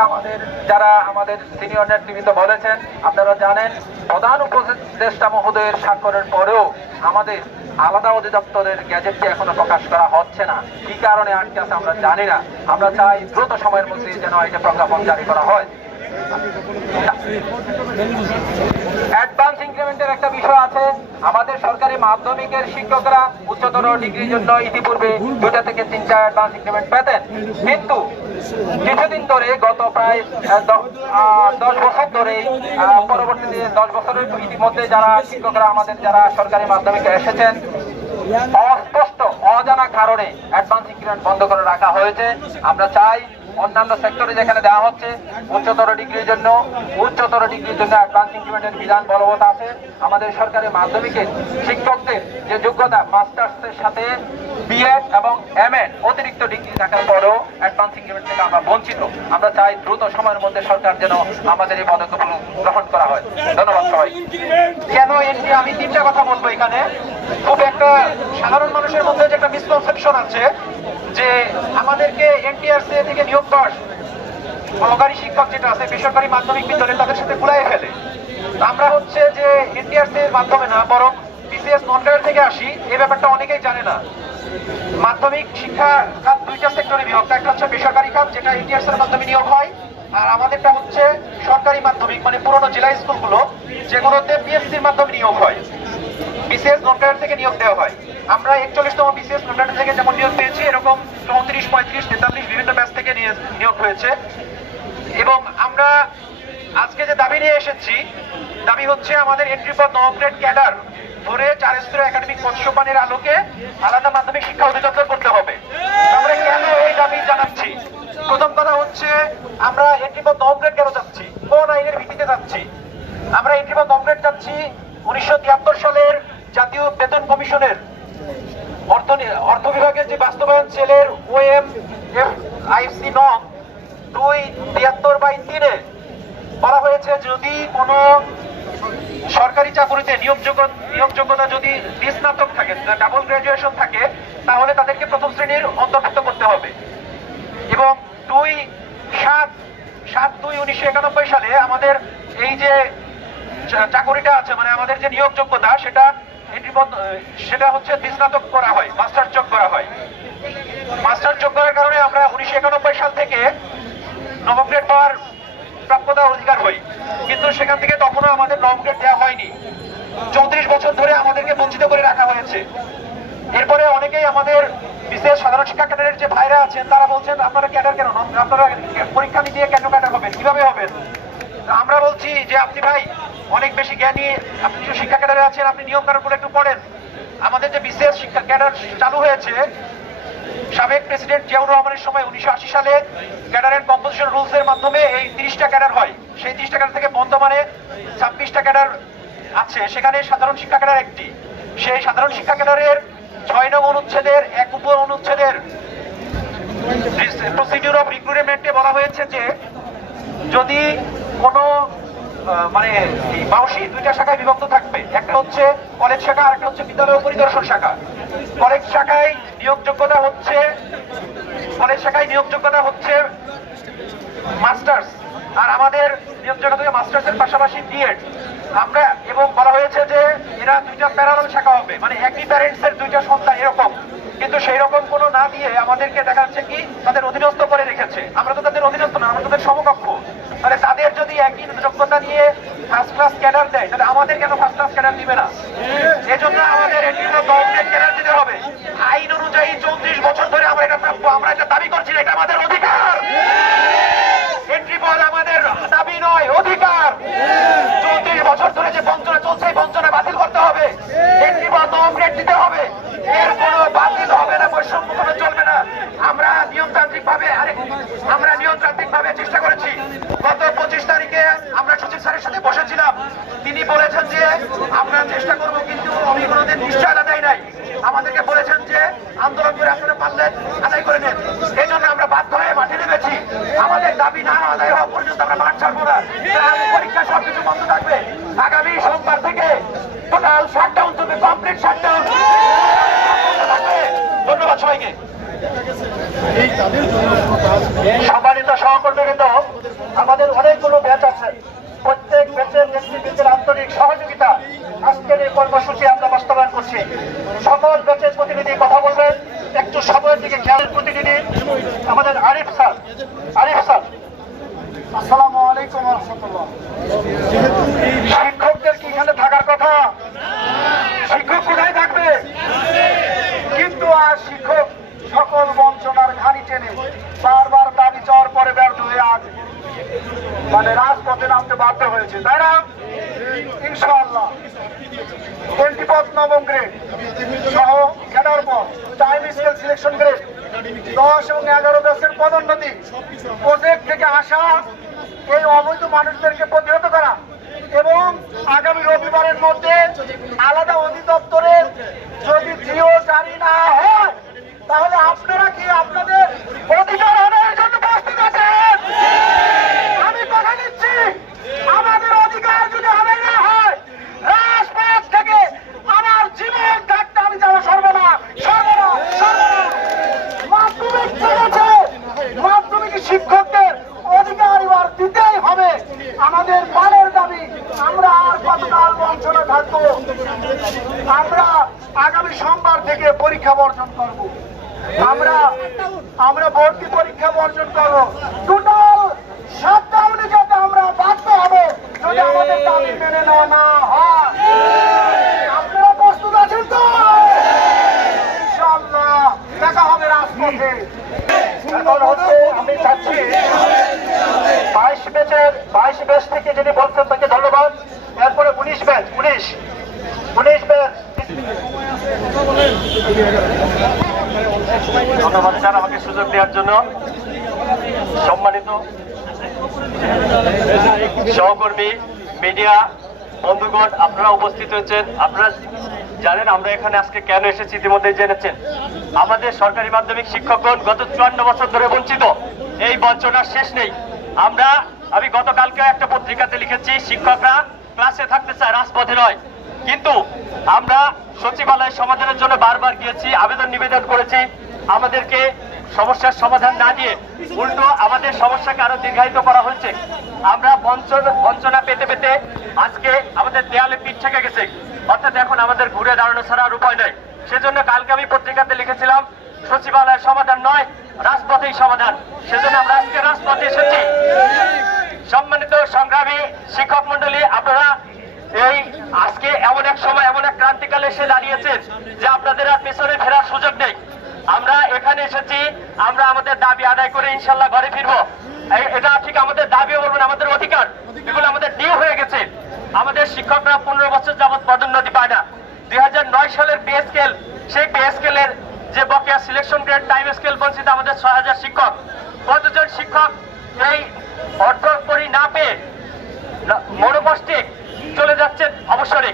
আমাদের সিনিয়র নেতৃবৃন্দ বলেছেন। আপনারা জানেন, প্রধান উপদেষ্টা মহোদয়ের স্বাক্ষরের পরেও আমাদের আলাদা অধিদপ্তরের গ্যাজেটটি এখনো প্রকাশ করা হচ্ছে না। কি কারণে আটকে আছে আমরা জানি না। আমরা চাই দ্রুত সময়ের মধ্যে যেন এটা প্রজ্ঞাপন জারি করা হয়। অ্যাডভান্স ইনক্রিমেন্টের একটা বিষয় আছে। আমাদের সরকারি মাধ্যমিকের শিক্ষকরা উচ্চতর ডিগ্রির জন্য ইতিপূর্বে 2টা থেকে 3টা অ্যাডভান্স ইনক্রিমেন্ট পেতেন, কিন্তু কিছুদিন ধরে গত প্রায় 10 বছর ধরে পরবর্তীতে 10 বছরের ইতিমধ্যে যারা শিক্ষকরা আমাদের যারা সরকারি মাধ্যমিকে এসেছেন, অস্পষ্ট অজানা কারণে অ্যাডভান্স ইনক্রিমেন্ট বন্ধ করে রাখা হয়েছে। আমরা চাই অন্যান্য সেক্টরে যেখানে দেওয়া হচ্ছে উচ্চতর ডিগ্রির জন্য অ্যাডভান্স ইনক্রিমেন্টের বিধান বলবৎ আছে। আমাদের সরকারি মাধ্যমিকের শিক্ষকদের যে যোগ্যতা, মাস্টার্সের সাথে বিএড এবং এমএড অতিরিক্ত ডিগ্রি থাকার পরেও অ্যাডভান্স ইনক্রিমেন্ট থেকে আমরা বঞ্চিত। আমরা চাই দ্রুত সময়ের মধ্যে সরকার যেন আমাদের এই পদক্ষেপগুলো গ্রহণ করা হয়। ধন্যবাদ সবাই। কেন এটি আমি 3টা কথা বলবো এখানে। খুব একটা সাধারণ মানুষের মধ্যে যে একটা মিসকনসেপশন আছে যে আমাদেরকে এনটিআরসি থেকে নিয়োগ পাস সহকারী শিক্ষক যেটা আছে বেসরকারি মাধ্যমিক বিদ্যালয়ে তাদের সাথে গুলায় ফেলে। আমরা হচ্ছে যে এনটিআরসি এর মাধ্যমে না, বরং বিসিএস নন ক্যাডার থেকে আসি, এই ব্যাপারটা অনেকেই জানে না। মাধ্যমিক শিক্ষা খাত 2টা সেক্টরে বিভক্ত। একটা হচ্ছে বেসরকারি খাত, যেটা এনটিআরসি এর মাধ্যমে নিয়োগ হয়, আর আমাদেরটা হচ্ছে সরকারি মাধ্যমিক, মানে পুরনো জেলা স্কুলগুলো যেগুলোতে পিএসসির মাধ্যমে নিয়োগ হয়, বিসিএস নন ক্যাডার থেকে নিয়োগ দেওয়া হয়। আমরা 41তম বিসিএস নন ক্যাডার থেকে যেমন নিয়োগ পেয়েছি, এরকম 34, 35, 43 বিভিন্ন ব্যাচ থেকে নিয়োগ হয়েছে। এবং আমরা আজকে যে দাবি নিয়ে এসেছি, দাবি হচ্ছে আমাদের entry for no grade cadre ধরে 4 স্তরের একাডেমিক পদসম্মানের আলোকে আলাদা মাধ্যমিক শিক্ষা অধিদপ্তর করতে হবে। আমরা কেন এই দাবি জানাচ্ছি? প্রথম কথা হচ্ছে, আমরা এন্ট্রি ফর নো গ্রেড কেন চাচ্ছি, কোন আইনের ভিত্তিতে চাচ্ছি? আমরা এন্ট্রি ফর নো গ্রেড চাচ্ছি 1973 সালের জাতীয় বেতন কমিশনের অর্থ বিভাগের যে বাস্তবায়ন সেলের OMFIC নং 273/3 বলা হয়েছে, যদি কোনো সরকারি চাকরিতে নিয়োগযোগ্যতা যদি স্নাতক থাকে, ডাবল গ্রাজুয়েশন থাকে, তাহলে তাদেরকে প্রথম শ্রেণীর অন্তর্ভুক্ত করতে হবে। এবং 7/2/1991 সালে আমাদের এই যে চাকরিটা আছে, মানে আমাদের যে নিয়োগযোগ্যতা, সেটা এন্ট্রি সেটা হচ্ছে স্নাতক করা হয়, মাস্টার যোগ করা হয়। মাস্টার যোগ করার কারণে আমরা 1991 সাল থেকে নবম গ্রেড পাওয়ার প্রাপ্যতার অধিকার হই, কিন্তু সেখান থেকে তখনও আমাদের নবম গ্রেড দেওয়া হয়নি। 34 বছর ধরে আমাদেরকে বঞ্চিত করে রাখা হয়েছে। এরপরে অনেকেই আমাদের বিশেষ সাধারণ শিক্ষা ক্যাডারের যে ভাইরা আছেন তারা বলছেন আপনারা ক্যাডার কেন নন, আপনারা পরীক্ষা দিয়ে কেন ক্যাডার হবেন, কিভাবে হবেন? আমরা বলছি যে আপনি ভাই অনেক বেশি জ্ঞানী, আপনি যে শিক্ষা ক্যাডারে আছেন, আপনি নিয়ম কানুনগুলো একটু পড়েন। আমাদের যে বিশেষ শিক্ষা ক্যাডার চালু হয়েছে সাবেক প্রেসিডেন্ট জিয়াউর রহমানের সময় 1980 সালে ক্যাডার এন্ড কম্পোজিশন রুলস এর মাধ্যমে এই 30টা ক্যাডার হয়। সেই 30টা ক্যাডার থেকে বর্তমানে 26টা ক্যাডার আছে, সেখানে সাধারণ শিক্ষা ক্যাডার একটি। সেই সাধারণ শিক্ষা ক্যাডারের 6 নং অনুচ্ছেদের 1 উপ অনুচ্ছেদের প্রসিডিউর অফ রিক্রুটমেন্টে বলা হয়েছে যে যদি কোনো মানে বাউসি দুইটা শাখায় বিভক্ত থাকবে, একটা হচ্ছে কলেজ শাখা আর একটা হচ্ছে বিদ্যালয় পরিদর্শন শাখা। কলেজ শাখায় নিয়োগযোগ্যতা হচ্ছে মাস্টার্স, আর আমাদের নিয়োগযোগ্যতা মাস্টার্স এর পাশাপাশি বিএড। আমরা এবং বলা হয়েছে যে এরা দুইটা প্যারালাল শাখা হবে, মানে একই প্যারেন্টস এর দুইটা সন্তান এরকম, কিন্তু সেই রকম কোনো না দিয়ে আমাদেরকে দেখা যাচ্ছে কি তাদের অধীনস্থ করে রেখেছে। আমরা তো তাদের অধীনস্থ না, আমরা তাদের সমকক্ষ। তাহলে তাদের যদি একই যোগ্যতা নিয়ে ফার্স্ট ক্লাস ক্যাডার দেয়, তাহলে আমাদের কেন ফার্স্ট ক্লাস ক্যাডার দিবে না? এজন্য আমাদের গভর্নমেন্ট ক্যাডার দিতে হবে। আইন অনুযায়ী 34 বছর ধরে আমরা এটা প্রাপ্য, আমরা এটা দাবি করছি, এটা আমাদের অধিকার। এন্ট্রি পল আমাদের দাবি নয়, অধিকার। 34 বছর ধরে যে বঞ্চনা চলছে, এই বঞ্চনা বাতিল করতে হবে। এন্ট্রি পল নবম গ্রেড দিতে হবে, এর কোনো বাতিল হবে না, বৈষম্য কোনো চলবে না। আমরা নিয়মতান্ত্রিক ভাবে চেষ্টা করেছি। গত 25 তারিখে আমরা সচিব স্যারের সাথে বসেছিলাম, তিনি বলেছেন যে আমরা চেষ্টা করবো, কিন্তু উনি কোনোদিন নিশ্চয়তা দেয় নাই। আমাদেরকে বলেছেন যে আন্দোলন করে আপনারা পারলেন আদায় করে নেন। এই জন্য আমরা বাধ্য হয়ে মাঠে নেমেছি। আমাদের দাবি না আদায় হওয়া পর্যন্ত আমরা মাঠ ছাড়বো না। পরীক্ষা সবকিছু বন্ধ থাকবে। আগামী সোমবার থেকে টোটাল শাটডাউন চলবে, কমপ্লিট শাটডাউন থাকবে। ধন্যবাদ সবাইকে। সম্মানিত সহকর্মীবৃন্দ, আমাদের অনেকগুলো ব্যাচ আছে, প্রত্যেক ব্যাচের নেতৃবৃন্দের আন্তরিক সহযোগিতা আজকের এই কর্মসূচি আমরা বাস্তবায়ন করছি। সকল ব্যাচের প্রতিনিধি কথা বলবেন, একটু সময়ের দিকে খেয়ালের প্রতিনিধি আমাদের আরিফ স্যার। আসসালামু আলাইকুম ওয়া রাহমাতুল্লাহ। শিক্ষকদের কি এখানে থাকার কথা? শিক্ষক কোথায় থাকবে? কিন্তু আর শিক্ষক সকল বঞ্চনার ঘানি টেনে বারবার দাবি চাওয়ার পরে ব্যর্থ হয়ে আজ মানে রাজপথে নামতে বাধ্য হয়েছে, তাই না? ইনশাআল্লাহ এন্ট্রিপথ নবম গ্রেড সহ ক্যাডার পদ, টাইম স্কেল সিলেকশন গ্রেড 10 এবং 11 ব্যাচের পদোন্নতি, প্রজেক্ট থেকে আসা এই অবৈধ মানুষদেরকে প্রতিহত করা এবং আগামী রবিবারের মধ্যে আলাদা অধিদপ্তরের যদি জিও জারি না হয়, তাহলে আপনারা কি আপনাদের অধিকার আদায়ের জন্য প্রস্তুত আছেন? আমি কথা দিচ্ছি, আমাদের অধিকার যদি আদায় না হয়, রাজপথ থেকে আমার জীবন থাকতে আমি যাবো সর্বনা। মাধ্যমিক শিক্ষকদের অধিকার এবার দিতেই হবে। আমাদের পালের দাবি, আমরা আর কতকাল বঞ্চনা থাকবো? আমরা আগামী সোমবার থেকে পরীক্ষা বর্জন করব। আমরা ভর্তি পরীক্ষা বর্জন করবো। টোটাল শাটডাউনে যাতে আমরা বাধ্য হবে যদি আমাদের দাবি মেনে নেওয়া না হয়। আপনারা প্রস্তুত আছেন তো? ইনশাআল্লাহ দেখা হবে রাজপথে। এখন হচ্ছে আমি চাচ্ছি 22 ব্যাচ থেকে যিনি বলছেন তাকে ধন্যবাদ। এরপরে 19 ব্যাচ ধন্যবাদ স্যার আমাকে সুযোগ দেওয়ার জন্য। সম্মানিত সহকর্মী, মিডিয়া বন্ধুগণ, আপনারা উপস্থিত হয়েছেন। আপনারা জানেন আমরা এখানে আজকে কেন এসেছি, ইতিমধ্যে জেনেছেন। আমাদের সরকারি মাধ্যমিক শিক্ষকগণ গত 54 বছর ধরে বঞ্চিত। এই বঞ্চনার শেষ নেই। আমি গতকালকে একটা পত্রিকাতে লিখেছি, শিক্ষকরা ক্লাসে থাকতে চায়, রাজপথে নয়। কিন্তু আমরা সচিবালয় সমাধানের জন্য বারবার গিয়েছি, আবেদন নিবেদন করেছি। আমাদেরকে সমস্যার সমাধান না দিয়ে উল্টো আমাদের সমস্যাকে আরো দীর্ঘায়িত করা হয়েছে। আমরা বঞ্চনা পেতে পেতে আজকে আমাদের দেয়ালে পিঠ থেকে গেছে। অর্থাৎ এখন আমাদের ঘুরে দাঁড়ানো ছাড়া আর উপায় নেই। সেজন্য কালকে আমি পত্রিকাতে লিখেছিলাম সচিবালয়ের সমাধান নয়, রাজপথেই সমাধান। সেজন্য আমরা আজকে রাজপথে এসেছি। সম্মানিত সংগ্রামী শিক্ষক মন্ডলী, আপনারা এই আজকে এমন এক সময়, এমন এক ক্রান্তিকালে এসে দাঁড়িয়েছেন যে আপনাদের আর পেছনে ফেরার সুযোগ নেই। আমরা এখানে এসেছি, আমরা আমাদের দাবি আদায় করে ইনশাল্লাহ ঘরে ফিরবো। এটা ঠিক আমাদের দাবিও বলবেন, আমাদের অধিকার, এগুলো আমাদের ডিউ হয়ে গেছে। আমাদের শিক্ষকরা 15 বছর যাবৎ পদোন্নতি পায় না। 2009 সালের পে স্কেল, সেই পে স্কেলের যে বকেয়া সিলেকশন গ্রেড টাইম স্কেল বঞ্চিত আমাদের 6000 শিক্ষক। কতজন শিক্ষক এই অর্থ করি না পেয়ে মনোকষ্টে চলে যাচ্ছেন অবসরে।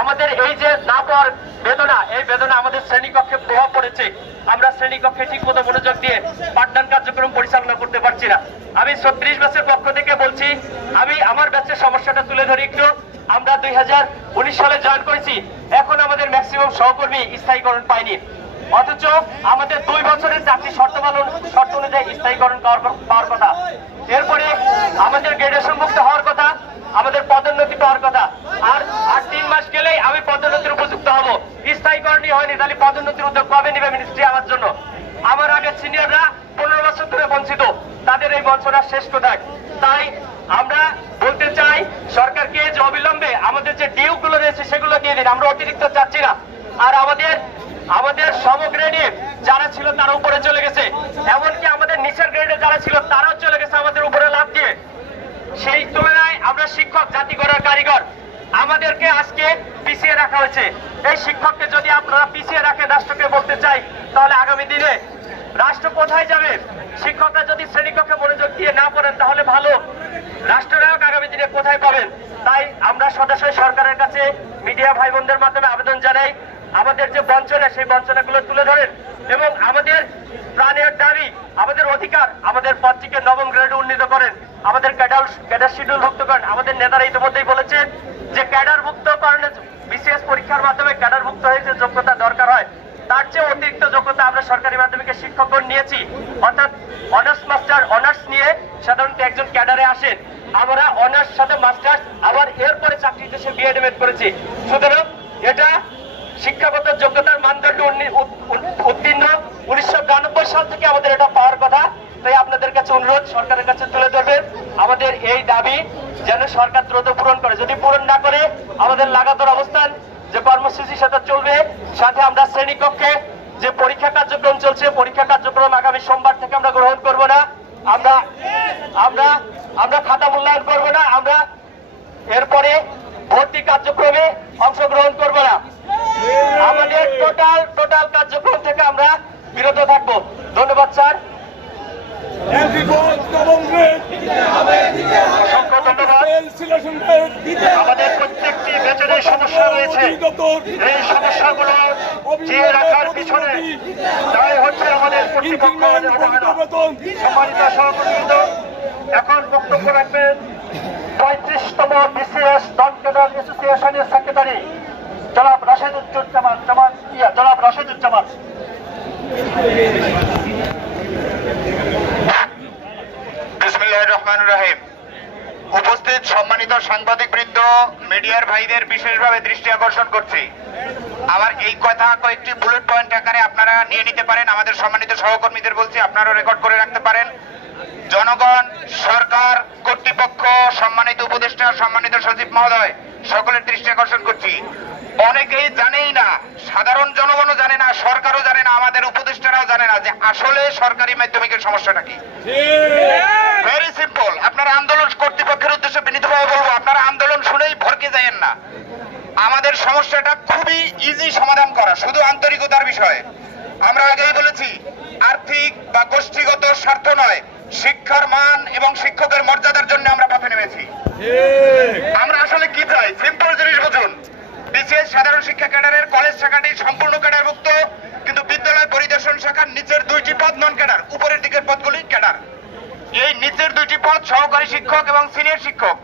আমাদের এই যে না পাওয়ার বেদনা, এই বেদনা আমাদের শ্রেণীকক্ষে প্রভাব পড়েছে। আমরা শ্রেণীকক্ষে ঠিক মতো মনোযোগ দিয়ে পাঠদান কার্যক্রম পরিচালনা করতে পারছি না। আমি 36 ব্যাচের পক্ষ থেকে বলছি, আমি আমার ব্যাচের সমস্যাটা তুলে ধরি একটু। আমরা 2019 সালে জয়েন করেছি, এখন আমাদের ম্যাক্সিমাম সহকর্মী স্থায়ীকরণ পায়নি, অথচ আমাদের 2 বছরের চাকরি শর্ত অনুযায়ী স্থায়ীকরণ পাওয়ার কথা। এরপরে আমাদের গ্রেডুয়েশন মুক্ত হওয়ার কথা, আমাদের পদোন্নতি পাওয়ার কথা। আর 3 মাস গেলেই আমি পদোন্নতির উপযুক্ত হব। স্থায়ীকরণই হয়নি, তাহলে পদোন্নতির উদ্যোগ কবে নেবে মিনিস্ট্রি আমার জন্য? আমার আগে সিনিয়ররা 15 বছর ধরে বঞ্চিত, তাদের এই বঞ্চনা শেষ কোথায়? তাই আমরা বলতে চাই সরকারকে যে অবিলম্বে আমাদের যে ডিউ গুলো রয়েছে সেগুলো দিয়ে দিন, আমরা অতিরিক্ত চাচ্ছি না। আর আমাদের সমগ্রেডে যারা ছিল তারা উপরে চলে গেছে, এমনকি আমাদের নিচের গ্রেডে যারা ছিল তারাও চলে গেছে আমাদের উপরে লাভ দিয়ে। সেই তুলনায় আমরা শিক্ষক জাতি গড়ার কারিগর, আমাদেরকে আজকে পিছিয়ে রাখা হয়েছে। এই শিক্ষককে যদি আপনারা পিছিয়ে রাখেন, রাষ্ট্রকে বলতে চাই, তাহলে আগামী দিনে রাষ্ট্র কোথায় যাবে? শিক্ষকরা যদি শ্রেণীকক্ষে মনোযোগ দিয়ে না পড়েন তাহলে ভালো, রাষ্ট্রনায়ক আগামী দিনে কোথায় পাবেন? তাই আমরা সরাসরি সরকারের কাছে মিডিয়া ভাই বোনদের মাধ্যমে আবেদন জানাই, আমাদের যে বঞ্চনা, সেই বঞ্চনাগুলো তুলে ধরেন এবং আমাদের প্রাণের দাবি, আমাদের অধিকার, আমাদের পদটিকে 9ম গ্রেডে উন্নীত করেন, আমাদের ক্যাডার শিডিউলভুক্ত করেন। আমাদের নেতারা ইতিমধ্যেই বলেছেন যে ক্যাডারভুক্ত করণে বিসিএস পরীক্ষার মাধ্যমে ক্যাডারভুক্ত হয়ে যে যোগ্যতা দরকার হয়, তার চেয়ে অতিরিক্ত যোগ্যতা আমরা সরকারি মাধ্যমিকের শিক্ষকগণ নিয়েছি। অর্থাৎ অনার্স মাস্টার, অনার্স নিয়ে সাধারণত একজন ক্যাডারে আসেন, আমরা অনার্স সাথে মাস্টার্স, আবার এরপরে চাকরিতে সে বিএড করেছি। সুতরাং এটা শিক্ষাগত যোগ্যতার মানদণ্ড উত্তীর্ণ 1992 সাল থেকে আমাদের এটা পাওয়ার কথা। তাই আপনাদের কাছে অনুরোধ, সরকারের কাছে তুলে ধরবেন আমাদের এই দাবি যেন সরকার দ্রুত পূরণ করে। যদি পূরণ না করে আমাদের লাগাতার অবস্থান যে কর্মসূচি সেটা চলবে। সাথে আমরা শ্রেণীকক্ষে যে পরীক্ষা কার্যক্রম চলছে, পরীক্ষা কার্যক্রম আগামী সোমবার থেকে আমরা গ্রহণ করব না। আমরা খাতা মূল্যায়ন করব না, আমরা এরপরে ভর্তি কার্যক্রমে অংশগ্রহণ করব না। আমাদের টোটাল কার্যক্রম থেকে আমরা বিরত থাকবো। ধন্যবাদ স্যার। অসংখ্য ধন্যবাদ। আমাদের প্রত্যেকটি বেতনের সমস্যা রয়েছে, এই সমস্যাগুলো চেয়ে রাখার পিছনে দায় হচ্ছে আমাদের কর্তৃপক্ষ। সম্মানিত সহকর্মীবৃন্দ, এখন বক্তব্য রাখবেন 35তম বিসিএস নন ক্যাডার অ্যাসোসিয়েশনের সেক্রেটারি জনাব রাশেদুজ্জামান। বিসমিল্লাহির রহমানির রহিম। উপস্থিত সম্মানিত সাংবাদিকবৃন্দ, মিডিয়ার ভাইদের বিশেষভাবে দৃষ্টি আকর্ষণ করছি, আমার এই কথা কয়েকটি বুলেট পয়েন্ট আকারে আপনারা নিয়ে নিতে পারেন। আমাদের সম্মানিত সহকর্মীদের বলছি, আপনারাও রেকর্ড করে রাখতে পারেন। জনগণ, সরকার, কর্তৃপক্ষ, সম্মানিত উপদেষ্টা, সম্মানিত সচিব মহোদয়, সকলের দৃষ্টি আকর্ষণ করছি, অনেকেই জানেই না, সাধারণ জনগণও জানে না, সরকারও জানে না, আমাদের উপদেষ্টারাও জানে না যে আসলে সরকারি মাধ্যমিকের সমস্যাটা কি। Very simple. আপনারা আন্দোলন, কর্তৃপক্ষের উদ্দেশ্যে বিনীতভাবে বলবো, আপনারা আন্দোলন শুনেই ভরকে যায়েন না। আমাদের সমস্যাটা খুবই ইজি সমাধান করা, শুধু আন্তরিকতার বিষয়। আমরা আগেই বলেছি, আর্থিক বা গোষ্ঠীগত স্বার্থ নয়, শিক্ষার মান এবং শিক্ষকের মর্যাদার জন্য আমরা পথে নেমেছি। আমরা আসলে কি চাই? সিম্পল জিনিস বুঝুন। বিসিএস সাধারণ শিক্ষা ক্যাডারের কলেজ শাখাটি সম্পূর্ণ ক্যাডারভুক্ত, কিন্তু বিদ্যালয় পরিদর্শন শাখার নিচের 2টি পদ নন ক্যাডার, উপরের দিকের পদগুলি ক্যাডার। এই নিচের 2টি পদ সহকারী শিক্ষক এবং সিনিয়র শিক্ষক,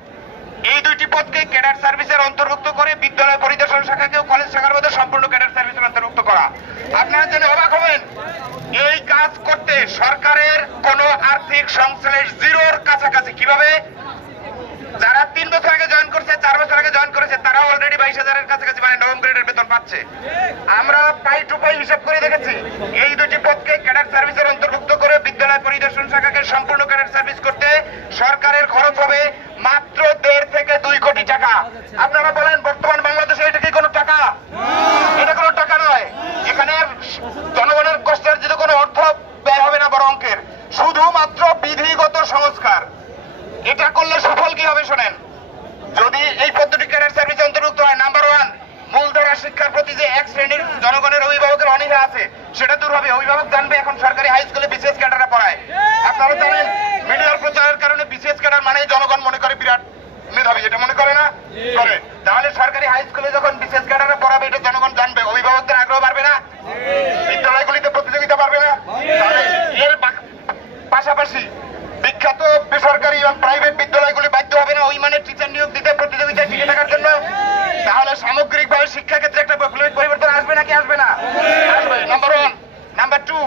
এই 2টি পদকে ক্যাডার সার্ভিসের অন্তর্ভুক্ত করে বিদ্যালয় পরিদর্শন শাখাকেও কলেজ শাখার মধ্যে সম্পূর্ণ ক্যাডার সার্ভিসের অন্তর্ভুক্ত করা। আপনারা জেনে অবাক হবেন, এই কাজ করতে সরকারের কোনো আর্থিক সংশ্লেষ জিরোর কাছাকাছি। কিভাবে? যারা 3 বছর আগে জয়েন করছে, 4 বছর আগে জয়েন করেছে, তারা অলরেডি 22,000-এর কাছাকাছি মানে নবম গ্রেডের বেতন পাচ্ছে। আমরা পাই টু পাই হিসাব করে দেখেছি, এই দুটি পদকে ক্যাডার সার্ভিসের অন্তর্ভুক্ত করে বিদ্যালয় পরিদর্শন শাখাকে সম্পূর্ণ ক্যাডার সার্ভিস করতে সরকারের খরচ হবে মাত্র 1.5 থেকে 2 কোটি টাকা। আপনারা বলেন বর্তমান বাংলাদেশে এটা কি কোনো টাকা? এটা কোনো টাকা নয়। এখানে জনগণের কষ্টার্জিত কোনো অর্থ ব্যয় হবে না বড় অঙ্কের, শুধুমাত্র বিধিগত সংস্কার। এটা করলে সফল কি হবে শোনেন, যদি এই পদ্ধতি ক্যাডার সার্ভিসে অন্তর্ভুক্ত হয়, নাম্বার 1 মূলধারা শিক্ষার প্রতি যে এক শ্রেণীর জনগণের অভিভাবকের অনীহা আছে সেটা দূর হবে। অভিভাবক জানবে এখন সরকারি হাই স্কুলে বিশেষ ক্যাডাররা পড়ায়। আপনারা জানেন মিডিয়ার প্রচারের কারণে বিশেষ ক্যাডার মানে জনগণ মনে করে বিরাট মেধাবী, এটা মনে করে না? করে। তাহলে সরকারি হাই স্কুলে যখন বিশেষ ক্যাডাররা পড়াবে এটা জনগণ জানবে, অভিভাবকদের আগ্রহ বাড়বে না? বিদ্যালয়গুলিতে প্রতিযোগিতা বাড়বে না? তাহলে এর পাশাপাশি বিখ্যাত বেসরকারি এবং প্রাইভেট বিদ্যালয়গুলি বাধ্য হবে না ওই মানের টিচার নিয়োগ দিতে প্রতিযোগিতায় টিকে থাকার জন্য? তাহলে সামগ্রিকভাবে শিক্ষা ক্ষেত্রে একটা পরিবর্তন আসবে নাকি আসবে না? আসবে, নাম্বার 1। নাম্বার 2,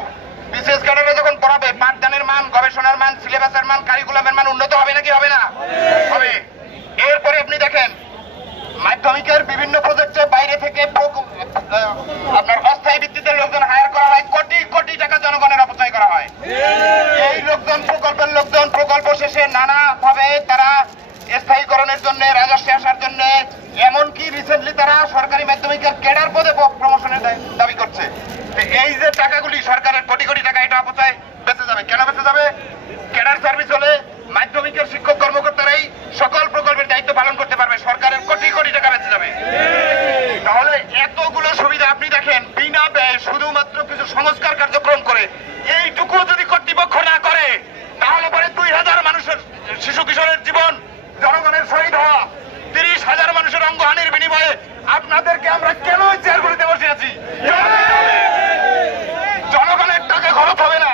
বিশেষ ক্যাডারে যখন পড়াবে পাঠদানের মান, গবেষণার মান, সিলেবাসের মান, কারিকুলামের মান উন্নত হবে নাকি হবে না? হবে। এরপরে আপনি দেখেন মাধ্যমিকের বিভিন্ন প্রজেক্টে বাইরে থেকে আপনার অস্থায়ী ভিত্তিতে লোকজন হায়ার করা হয়, কোটি কোটি টাকা জনগণের অপচয় করা হয়। এই লোকজন প্রকল্পের লোকজন প্রকল্প শেষে নানা ভাবে তারা স্থায়ীকরণের জন্য, রাজস্বে আসার জন্য, এমনকি রিসেন্টলি তারা সরকারি মাধ্যমিকের ক্যাডার পদে প্রমোশনের দাবি করছে। এই যে টাকাগুলি সরকারের কোটি কোটি টাকা, এটা অপচয় বেঁচে যাবে। কেন বেঁচে যাবে? ক্যাডার সার্ভিস হলে মাধ্যমিকের শিক্ষক কর্মকর্তারাই সকল প্রকল্পের দায়িত্ব পালন করতে পারবে, সরকারের কোটি কোটি টাকা বেঁচে যাবে। তাহলে এতগুলো সুবিধা আপনি দেখেন বিনা ব্যয় শুধুমাত্র কিছু সংস্কার কার্যক্রম করে এইটুকু যদি কর্তৃপক্ষ না করে, তাহলে পরে 2,000 মানুষের শিশু কিশোরের জীবন, জনগণের শহীদ হওয়া, 30,000 মানুষের অঙ্গহানির বিনিময়ে আপনাদেরকে আমরা কেন চেয়ারগুলিতে বসে আছি? জনগণের টাকা খরচ হবে না,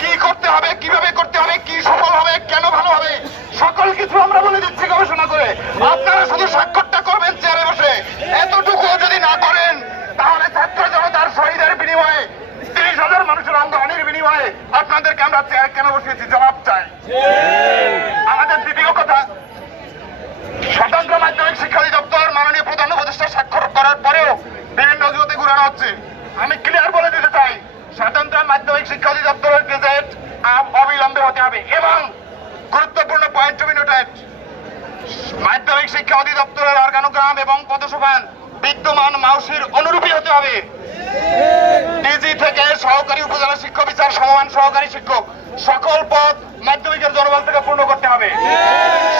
কি করতে হবে, কিভাবে করতে হবে, কি সফল হবে, কেন ভালো হবে, সকল কিছু আমরা বলে দিচ্ছি গবেষণা করে। আপনারা শুধু স্বাক্ষরটা করবেন চেয়ারে বসে। এতটুকু যদি না করেন তাহলে ছাত্র জনতার শহীদের বিনিময়ে, 30,000 মানুষের অঙ্গহানির বিনিময়ে আপনাদেরকে আমরা চেয়ার কেন বসিয়েছি জবাব চাই। আমাদের দ্বিতীয় কথা, স্বতন্ত্র মাধ্যমিক শিক্ষা অধিদপ্তর মাননীয় প্রধান উপদেষ্টা স্বাক্ষর করার পরেও বিভিন্ন অজুহাতে ঘুরানো হচ্ছে। আমি ক্লিয়ার বলে দিতে চাই, স্বতন্ত্র মাধ্যমিক শিক্ষা অধিদপ্তরের গেজেট অবিলম্বে হতে হবে এবং গুরুত্বপূর্ণ পয়েন্ট টু বি নোটেড, মাধ্যমিক শিক্ষা অধিদপ্তরের অর্গানোগ্রাম এবং পদসোপান বিদ্যমান মাউসির অনুরূপী হতে হবে। ডিজি থেকে সহকারী উপজেলা শিক্ষক বিচার সমমান সহকারী শিক্ষক সকল পদ মাধ্যমিকের জনবল থেকে পূর্ণ করতে হবে।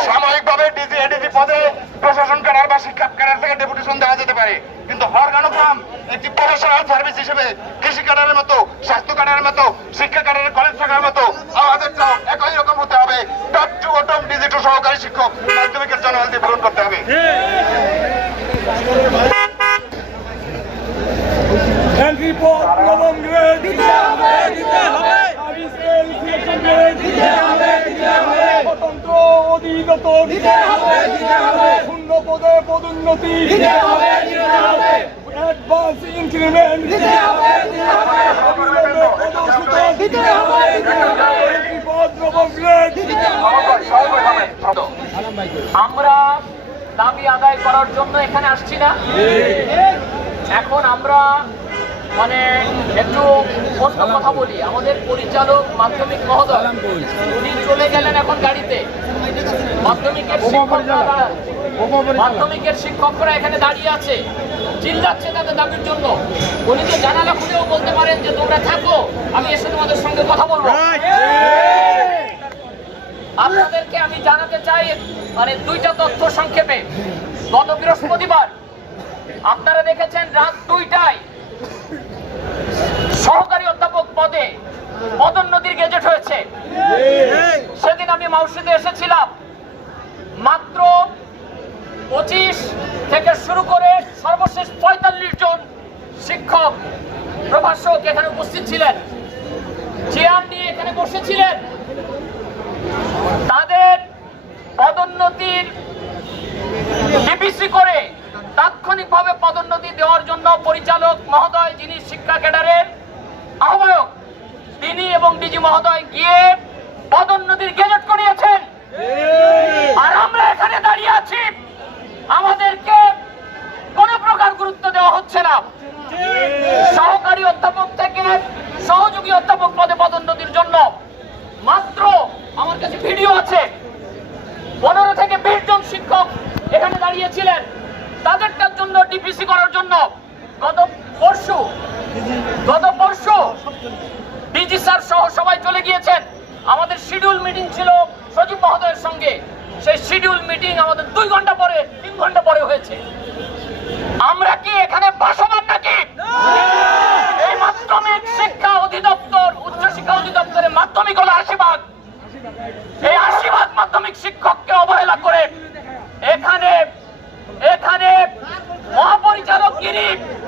সাময়িকভাবে ডিজি এডিজি পদে প্রশাসন ক্যাডার বা শিক্ষা ক্যাডার থেকে ডেপুটেশন দেওয়া যেতে পারে, কিন্তু অর্গানোগ্রাম একটি প্রফেশনাল সার্ভিস হিসেবে কৃষি ক্যাডারের মতো, স্বাস্থ্য ক্যাডারের মতো, শিক্ষা ক্যাডারের কলেজ শাখার মতো আমাদের একই রকম হতে হবে। Top to bottom DG to সহকারী শিক্ষক মাধ্যমিকের জনবল দিয়ে পূরণ করতে হবে। এন্ট্রি পদ নবম গ্রেড দিতে হবে, দিতে হবে। আমি স্কেল সিলেকশন গ্রেড দিতে হবে, দিতে হবে। স্বতন্ত্র অধিদপ্তর দিতে হবে, দিতে হবে। শূন্য পদে পদোন্নতি দিতে হবে, দিতে হবে। অ্যাডভান্স ইনক্রিমেন্ট দিতে হবে, দিতে হবে। অবিলম্বে পদোন্নতি দিতে হবে, দিতে হবে। এন্ট্রি পদ নবম গ্রেড দিতে হবে, দিতে হবে। আমরা দাবি আদায় করার জন্য এখানে আসছি না। এখন আমরা মানে একটু অন্য কথা বলি। আমাদের পরিচালক মাধ্যমিক মহোদয় উনি চলে গেলেন এখন গাড়িতে। মাধ্যমিকের শিক্ষকরা এখানে দাঁড়িয়ে আছে, চিল্লাচ্ছে তাদের দাবির জন্য। উনি তো জানালা খুলেও বলতে পারেন যে তোমরা থাকো, আমি এসে তোমাদের সঙ্গে কথা বলবো। আপনাদেরকে আমি জানাতে চাই মানে 2টা তথ্য সংক্ষেপে। গত বৃহস্পতিবার আপনারা দেখেছেন রাত 2টায় সহকারী অধ্যাপক পদে পদোন্নতির গেজেট হয়েছে। সেদিন আমি মাউসিতে এসেছিলাম, মাত্র 25 থেকে শুরু করে সর্বশেষ 45 জন শিক্ষক প্রভাষক এখানে উপস্থিত ছিলেন, চেয়ার নিয়ে এখানে বসেছিলেন। তাদের পদোন্নতির ডিপিসি করে তাৎক্ষণিকভাবে পদোন্নতি দেওয়ার জন্য পরিচালক মহোদয়, যিনি শিক্ষা ক্যাডারের আহ্বায়ক, তিনি এবং ডিজি মহোদয় গিয়ে পদোন্নতির গেজেট করিয়েছেন। আর আমরা এখানে দাঁড়িয়ে আছি, আমাদেরকে কোনো প্রকার গুরুত্ব দেওয়া হচ্ছে না। সহকারী অধ্যাপক থেকে সহযোগী অধ্যাপক পদে পদোন্নতির জন্য মাত্র আমার কাছে ভিডিও আছে, 15 থেকে 20 জন শিক্ষক এখানে দাঁড়িয়েছিলেন। তাদেরটার জন্য ডিপিসি করার জন্য গত পরশু ডিজি স্যার সহ সবাই চলে গিয়েছেন। আমাদের শিডিউল মিটিং ছিল সচিব মহোদয়ের সঙ্গে, সেই শিডিউল মিটিং আমাদের 2 ঘন্টা পরে 3 ঘন্টা পরে হয়েছে। আমরা কি এখানে ভাসমান নাকি? এই মাধ্যমিক শিক্ষা অধিদপ্তর, উচ্চ শিক্ষা অধিদপ্তরের মাধ্যমিক হলো 80 এই 80 মাধ্যমিক শিক্ষককে অবহেলা করে এখানে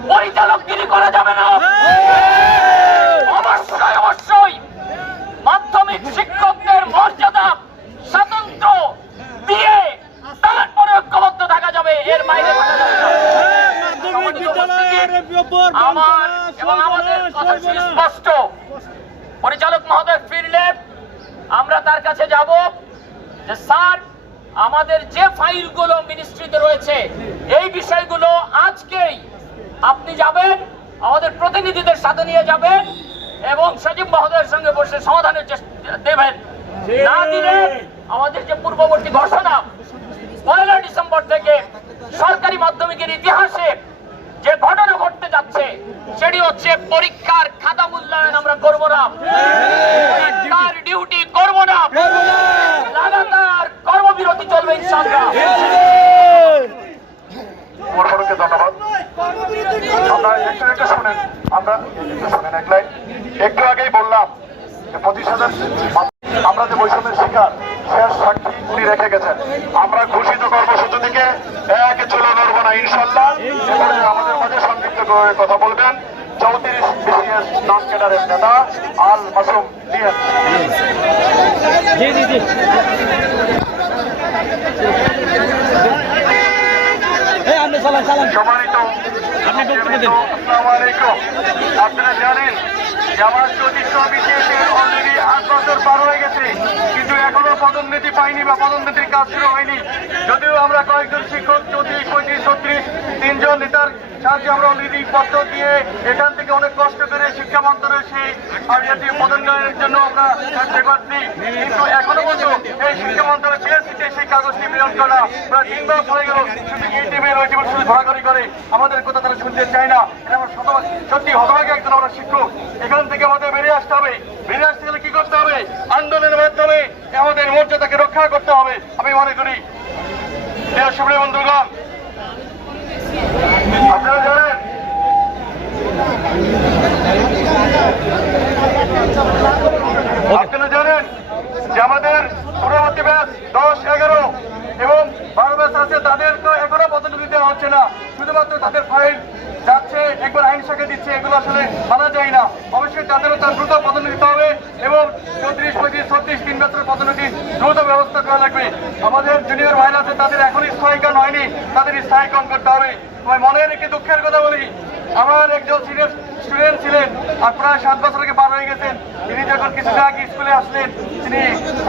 পরিচালকগিরি করা যাবে না। অবশ্যই মাধ্যমিক শিক্ষকদের মর্যাদা স্বতন্ত্র দিয়ে তারপরে ঐক্যবদ্ধ থাকা যাবে, এর বাইরে থাকা যাবে না। আমার এবং আমাদের কথা স্পষ্ট, পরিচালক মহোদয় ফিরলে আমরা তার কাছে যাব যে স্যার, আমাদের যে ফাইলগুলো মিনিস্ট্রিতে রয়েছে এই বিষয়গুলো আজকেই আপনি যাবেন, আমাদের প্রতিনিধিদের সাথে নিয়ে যাবেন এবং সচিব মহোদয়ের সঙ্গে বসে সমাধানের চেষ্টা দেবেন। না দিলে আমাদের যে পূর্ববর্তী ঘোষণা 1 ডিসেম্বর থেকে সরকারি মাধ্যমিকের ইতিহাসে যে ঘটনা ঘটতে যাচ্ছে সেটি হচ্ছে পরীক্ষার খাতা মূল্যায়ন আমরা করব না, পরীক্ষার ডিউটি করব না, লাগাতার কর্মবিরতি চলবে ইনশাআল্লাহ। ধন্যবাদ। আমরা একটু শোনেন, একটু আগেই বললাম যে 25,000 আমরা যে বৈষম্যের শিকার শেষ সাক্ষী উনি রেখে গেছেন। আমরা ঘোষিত কর্মসূচিকে এক চলে নড়ব না ইনশাল্লাহ। এবারে আমাদের মাঝে সংক্ষিপ্ত করে কথা বলবেন 34 BCS নন ক্যাডারের নেতা আল মাসুম ডিএস। সম্মানিত আসসালামু আলাইকুম। আপনারা জানেন যে আমার 34 BCS অলরেডি 8 বছর পার হয়ে গেছে, কিন্তু এখনো পদোন্নতি পাইনি বা পদোন্নতির কাজ শুরু হয়নি। যদিও আমরা কয়েকজন শিক্ষক 34, 35, 36 3জন নেতার সাহায্যে আমরা অলরেডি পত্র দিয়ে এখান থেকে অনেক কষ্ট করে শিক্ষা মন্ত্রণালয়ের সেই পদোন্নয়নের জন্য আমরা পাচ্ছি, কিন্তু এখনো পর্যন্ত এই শিক্ষা মন্ত্রণালয় বিএসসিতে সেই কাগজটি প্রেরণ করা প্রায় 3 মাস হয়ে গেল। শুধু এই টেবিল ওই টেবিল শুধু ঘোরাঘুরি করে, আমাদের কথা তারা শুনতে চায় না। আমরা সত্যি হতভাগ্য একজন আমরা শিক্ষক। এখান থেকে আমাদের বেরিয়ে আসতে হবে। বেরিয়ে আসতে গেলে কি করতে হবে? আন্দোলনের মাধ্যমে আমাদের মর্যাদাকে রক্ষা করতে হবে আমি মনে করি। সুপ্রিয় বন্ধুগণ, আপনারা জানেন যে আমাদের পূর্ববর্তী ব্যাচ 10, 11 এবং 12 ব্যাচ আছে, তাদেরকে এখনো পদোন্নতি দেওয়া হচ্ছে না। শুধুমাত্র তাদের ফাইল যাচ্ছে, একবার আইন শাখা দিচ্ছে, এগুলো আসলে মানা যায় না। অবশ্যই তাদেরও তার দ্রুত পদোন্নতি দিতে হবে এবং 34, 35, 36 3 বছরের পদোন্নতি দ্রুত ব্যবস্থা করা লাগবে। আমাদের জুনিয়র ভাইরা আছে, তাদের এখনই স্থায়ীকরণ হয়নি, তাদের স্থায়ীকরণ করতে হবে। মনের একটি দুঃখের কথা বলি, আমার একজন সিনিয়র স্টুডেন্ট ছিলেন আর প্রায় 7 বছর আগে পার হয়ে গেছেন। তিনি যখন কিছুটা আগে স্কুলে আসলেন, তিনি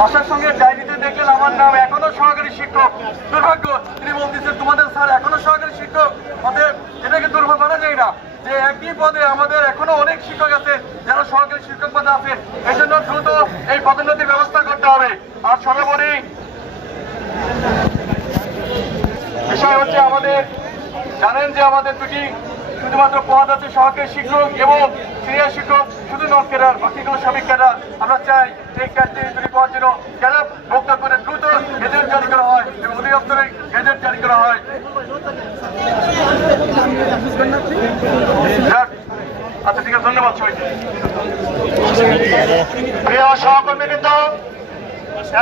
আসার সঙ্গে ডায়েরিতে দেখলেন আমার নাম এখনো সহকারী শিক্ষক। দুর্ভাগ্য, তিনি বলতেছেন তোমাদের স্যার এখনো সহকারী শিক্ষক। অতএব এটাকে দুর্ভাগ্য মানা যায় না যে একই পদে আমাদের এখনো অনেক শিক্ষক আছে যারা সহকারী শিক্ষক পদে আছেন। এই জন্য দ্রুত এই পদোন্নতির ব্যবস্থা করতে হবে। আর সর্বোপরি বিষয় হচ্ছে, আমাদের জানেন যে আমাদের দুটি শুধুমাত্র পদ আছে, সহকারী শিক্ষক এবং সিনিয়র শিক্ষক, শুধু নন ক্যাডার, বাকিগুলো সবই ক্যাডার। আমরা চাই এই দুটি পদ যেন ক্যাডার ভোক্তা করে দ্রুত গেজেট জারি করা হয় এবং অধিদপ্তরে গেজেট জারি করা হয়। আচ্ছা, ঠিক আছে, ধন্যবাদ সবাইকে। প্রিয় সহকর্মীবৃন্দ,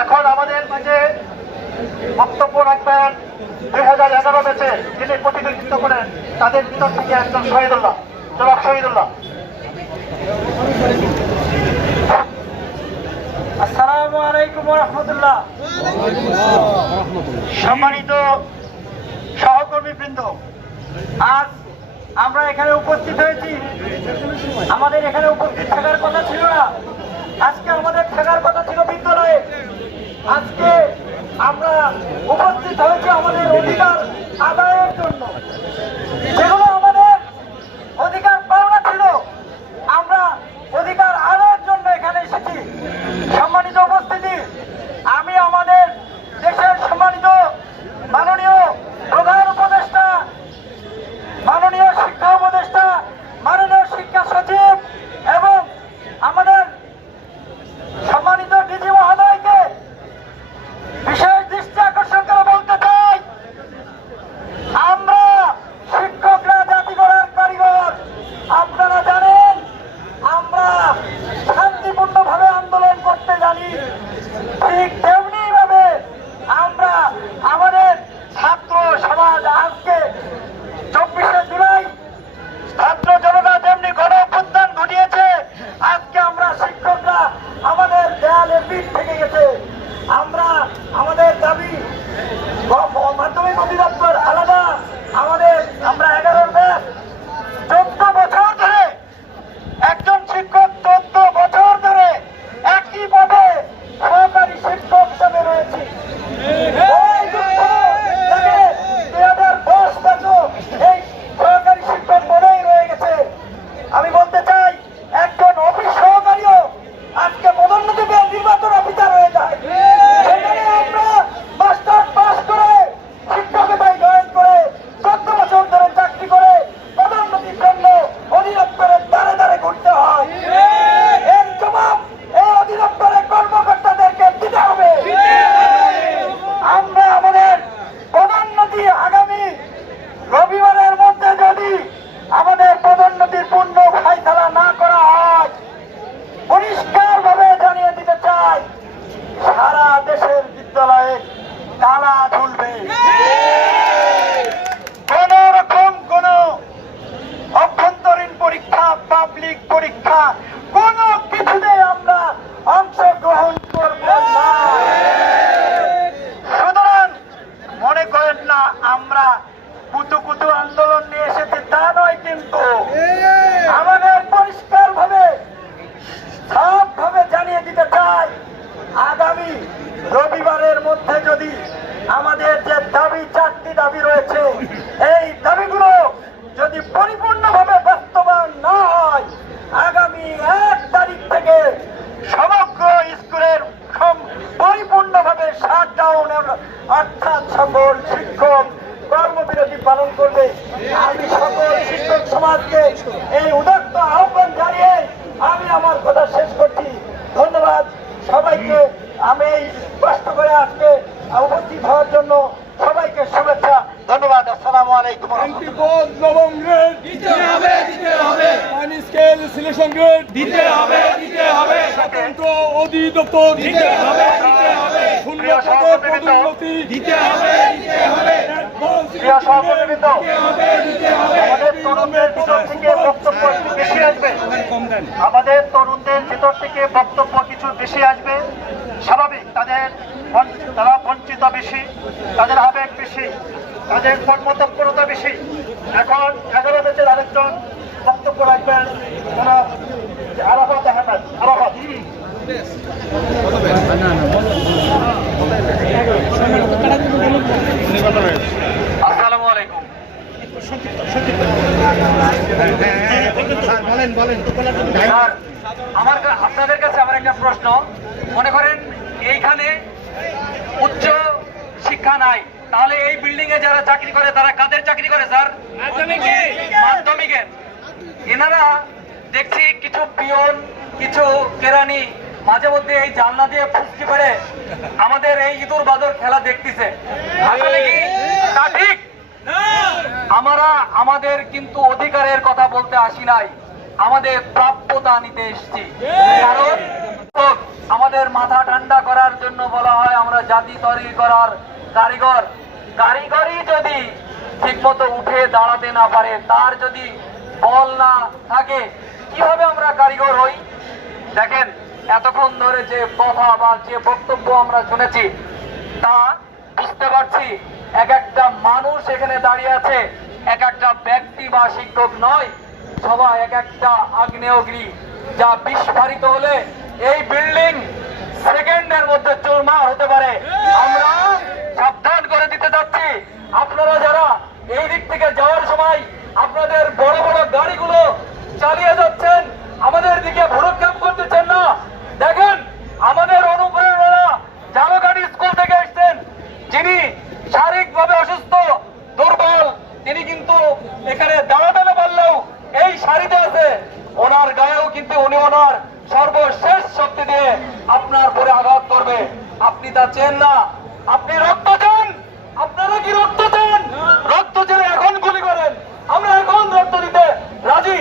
এখন আমাদের মাঝে বক্তব্য রাখবেন 2011 ব্যাচে যিনি প্রতিনিধিত্ব করেন, তাদের ভিতর থেকে একজন শহীদুল্লাহ, জনাব শহীদুল্লাহ। আসসালামু আলাইকুম ওয়া রাহমাতুল্লাহ। সম্মানিত সহকর্মীবৃন্দ, আজ আমরা এখানে উপস্থিত হয়েছি, আমাদের এখানে উপস্থিত থাকার কথা ছিল না। আজকে আমাদের থাকার কথা ছিল বিদ্যালয়ে। আজকে আমরা উপস্থিত হয়েছি আমাদের অধিকার আদায়ের জন্য, যেগুলো আমাদের অধিকার পাওনা ছিল, আমরা অধিকার আদায়ের জন্য এখানে এসেছি। সম্মানিত উপস্থিতি, আমি আমাদের দেশের সম্মানিত মাননীয় প্রধান উপদেষ্টা, মাননীয় শিক্ষা উপদেষ্টা, মাননীয় শিক্ষা সচিব এবং আমাদের সম্মানিত ডিজি মহোদয়কে বিশেষ দৃষ্টি আকর্ষণ করে বলতে চাই, আমরা শিক্ষকরা জাতি গড়ার কারিগর। আপনারা জানেন আমরা শান্তিপূর্ণভাবে আন্দোলন করতে জানি, ঠিক তেমনি ভাবে আমরা আমাদের ছাত্র সমাজ আজকে 24শে জুলাই ছাত্র জনতা যেমনি গণ অভ্যুত্থান ঘটিয়েছে, আজকে আমরা শিক্ষকরা আমাদের দেয়ালে পিঠ থেকে গেছে। আমরা আমাদের দাবি মাধ্যমিক অধিদপ্তর আলাদা, আমরা 11 ব্যাচ 14 বছর ধরে একজন শিক্ষক 14 বছর ধরে একই পদে সহকারী শিক্ষক হিসাবে রয়েছি। ওই দুঃখ থেকে 2010 বছর এই সহকারী শিক্ষক পদেই রয়ে গেছে। আমি বলতে চাই, একজন অফিস সহকারীও আজকে পদোন্নতি পেয়ে নির্বাচন অফিসার হয়ে যায়। সেখানে আমরা মাস্টার পাস করে শিক্ষকতায় জয়েন করে 14 বছর ধরে চাকরি করে পদোন্নতির জন্য অধিদপ্তরের দ্বারে দ্বারে ঘুরতে হয়। এর জবাব এই অধিদপ্তরের কর্মকর্তাদেরকে দিতে হবে। আমরা আমাদের পদোন্নতি আগামী রবিবারের মধ্যে যদি আমাদের পদোন্নতির পূর্ণ ফায়সালা না করা হয়, পরিষ্কার ভাবে জানিয়ে দিতে চাই, সারা দেশের বিদ্যালয়ে তালা ঝুলবে। কোন রকম কোন অভ্যন্তরীণ পরীক্ষা, পাবলিক পরীক্ষা কোন কিছুতে আমরা অংশগ্রহণ করব না। সুতরাং মনে করেন না আমরা কুতু কুতু আন্দোলন নিয়ে এসেছি, তা নয়। কিন্তু আমাদের পরিষ্কার ভাবে সবভাবে জানিয়ে দিতে চাই, আগামী রবিবারের মধ্যে যদি আমাদের যে দাবি, 4টি দাবি রয়েছে, এই দাবিগুলো যদি পরিপূর্ণভাবে বাস্তবায়ন না হয়, আগামী 1 তারিখ থেকে সমগ্র স্কুলের পরিপূর্ণভাবে শাটডাউনের অর্থাৎ সকল শিক্ষক কর্মবিরতি পালন করবে। আমি সকল শিক্ষক সমাজকে এই উদাত্ত আহ্বান জানিয়ে আমি আমার কথা শেষ করছি। ধন্যবাদ সবাইকে। আমি এই কষ্ট করে আজকে উপস্থিত হওয়ার জন্য সবাইকে শুভেচ্ছা, ধন্যবাদ। আসসালামু আলাইকুম। নবম গ্রেড দিতে হবে, দিতে হবে। মাইনি স্কেল সিলেকশন গ্রেড দিতে হবে, দিতে হবে। স্বতন্ত্র অধিদপ্তর দিতে হবে, দিতে হবে। শূন্য পদে পদোন্নতি দিতে হবে, দিতে হবে। প্রিয় সহকর্মীবৃন্দ, আমাদের তরুণদের ভিতর থেকে বক্তব্য বেশি আসবে, আমাদের তরুণদের ভিতর থেকে বক্তব্য কিছু বেশি আসবে। স্বাভাবিক, তারা বঞ্চিত বেশি, তাদের আবেগ বেশি, তাদের কর্মতৎপরতা বেশি। এখন 11 ব্যাচের আরেকজন বক্তব্য রাখবেন, জনাব আরাফাত আহমেদ। আরাফাত। আসসালামু আলাইকুম। আপনাদের কাছে আমার একটা প্রশ্ন। মনে করেন এইখানে উচ্চ শিক্ষা নাই, তাহলে এই বিল্ডিং এ যারা চাকরি করে তারা কাদের চাকরি করে স্যার? মাধ্যমিকের। এনারা দেখছি কিছু পিয়ন, কিছু কেরানি মাঝে মধ্যে এই জানলা দিয়ে ফুসকি পেড়ে আমাদের এই ইঁদুর বাদর খেলা দেখতেছে। আসলে কি তা ঠিক? আমরা আমাদের কিন্তু অধিকারের কথা বলতে আসি নাই, আমাদের প্রাপ্যতা নিতে এসেছি। কারণ আমাদের মাথা ঠান্ডা করার জন্য বলা হয় আমরা জাতি তৈরি করার কারিগর। কারিগরই যদি ঠিকমতো উঠে দাঁড়াতে না পারে, তার যদি বল না থাকে, কিভাবে আমরা কারিগর হই? দেখেন, এতক্ষণ ধরে যে কথা বা যে বক্তব্য আমরা শুনেছি, তা বুঝতে পারছি এক একটা মানুষ এখানে দাঁড়িয়ে আছে, এক একটা ব্যক্তি বা শিক্ষক নয়, সবাই এক একটা আগ্নেয়গিরি, যা বিস্ফোরিত হলে এই বিল্ডিং সেকেন্ডের মধ্যে চুরমার হতে পারে। আমরা সাবধান করে দিতে যাচ্ছি, আপনারা যারা এই দিক থেকে যাওয়ার সময় আপনাদের বড় বড় গাড়িগুলো চালিয়ে যাচ্ছেন, আমাদের দিকে ভ্রুক্ষেপ করতেছেন না। দেখেন, আমাদের অনুপ্রেরণা জামাকাটি স্কুল থেকে এসছেন, যিনি শারীরিকভাবে অসুস্থ, দুর্বল, তিনি কিন্তু এখানে দাঁড়াতে না পারলেও এই সারিতে আছে। ওনার গায়েও কিন্তু উনি ওনার সর্বশেষ শক্তি দিয়ে আপনার পরে আঘাত করবে। আপনি তা চেন না, আপনি রক্ত চান। আপনারা কি রক্ত চান? রক্ত চেয়ে এখন গুলি করেন। আমরা এখন রক্ত দিতে রাজি,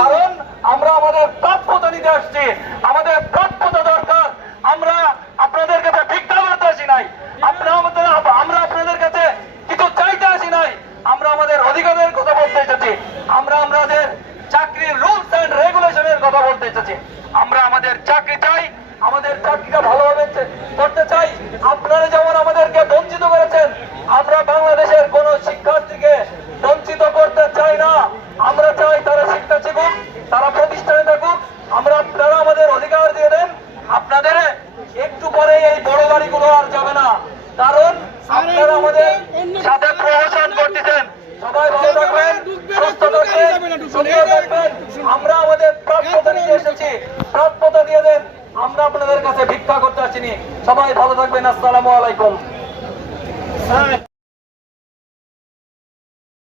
কারণ আমরা আমাদের প্রাপ্যতা নিতে আসছি। আমাদের প্রাপ্যতা দরকার। আমরা আপনাদের কাছে ভিক্ষা করতে আসি নাই, আমরা আপনাদের কাছে কিছু চাইতে আসি নাই। আমরা আমাদের অধিকারের কথা বলতে এসেছি। আমরা আমাদের চাকরির রুলস এন্ড রেগুলেশনের কথা বলতে এসেছি। আমরা আমাদের চাকরি চাই, আমাদের চাকরিটা ভালোভাবে করতে চাই। আপনারা যেমন আমাদেরকে বঞ্চিত করেছেন, আমরা বাংলাদেশের কোন শিক্ষার্থীকে বঞ্চিত করতে চাই না। আমরা চাই তারা শিক্ষা শিখুক, তারা প্রতিষ্ঠানে থাকুক। আপনারা আমাদের অধিকার দিয়ে দেন। আপনাদের একটু পরে এই বড় গাড়িগুলো আর যাবে না, কারণ আপনারা আমাদের সাথে প্রহসন করতেছেন। সবাই ভালো থাকবেন, সুস্থ থাকবেন, সুন্দর থাকবেন। আমরা আমাদের প্রাপ্যতা নিতে এসেছি, প্রাপ্যতা দিয়ে দেন। আমরা আপনাদের কাছে ভিক্ষা করতে আসিনি। সবাই ভালো থাকবেন। আসসালামু আলাইকুম।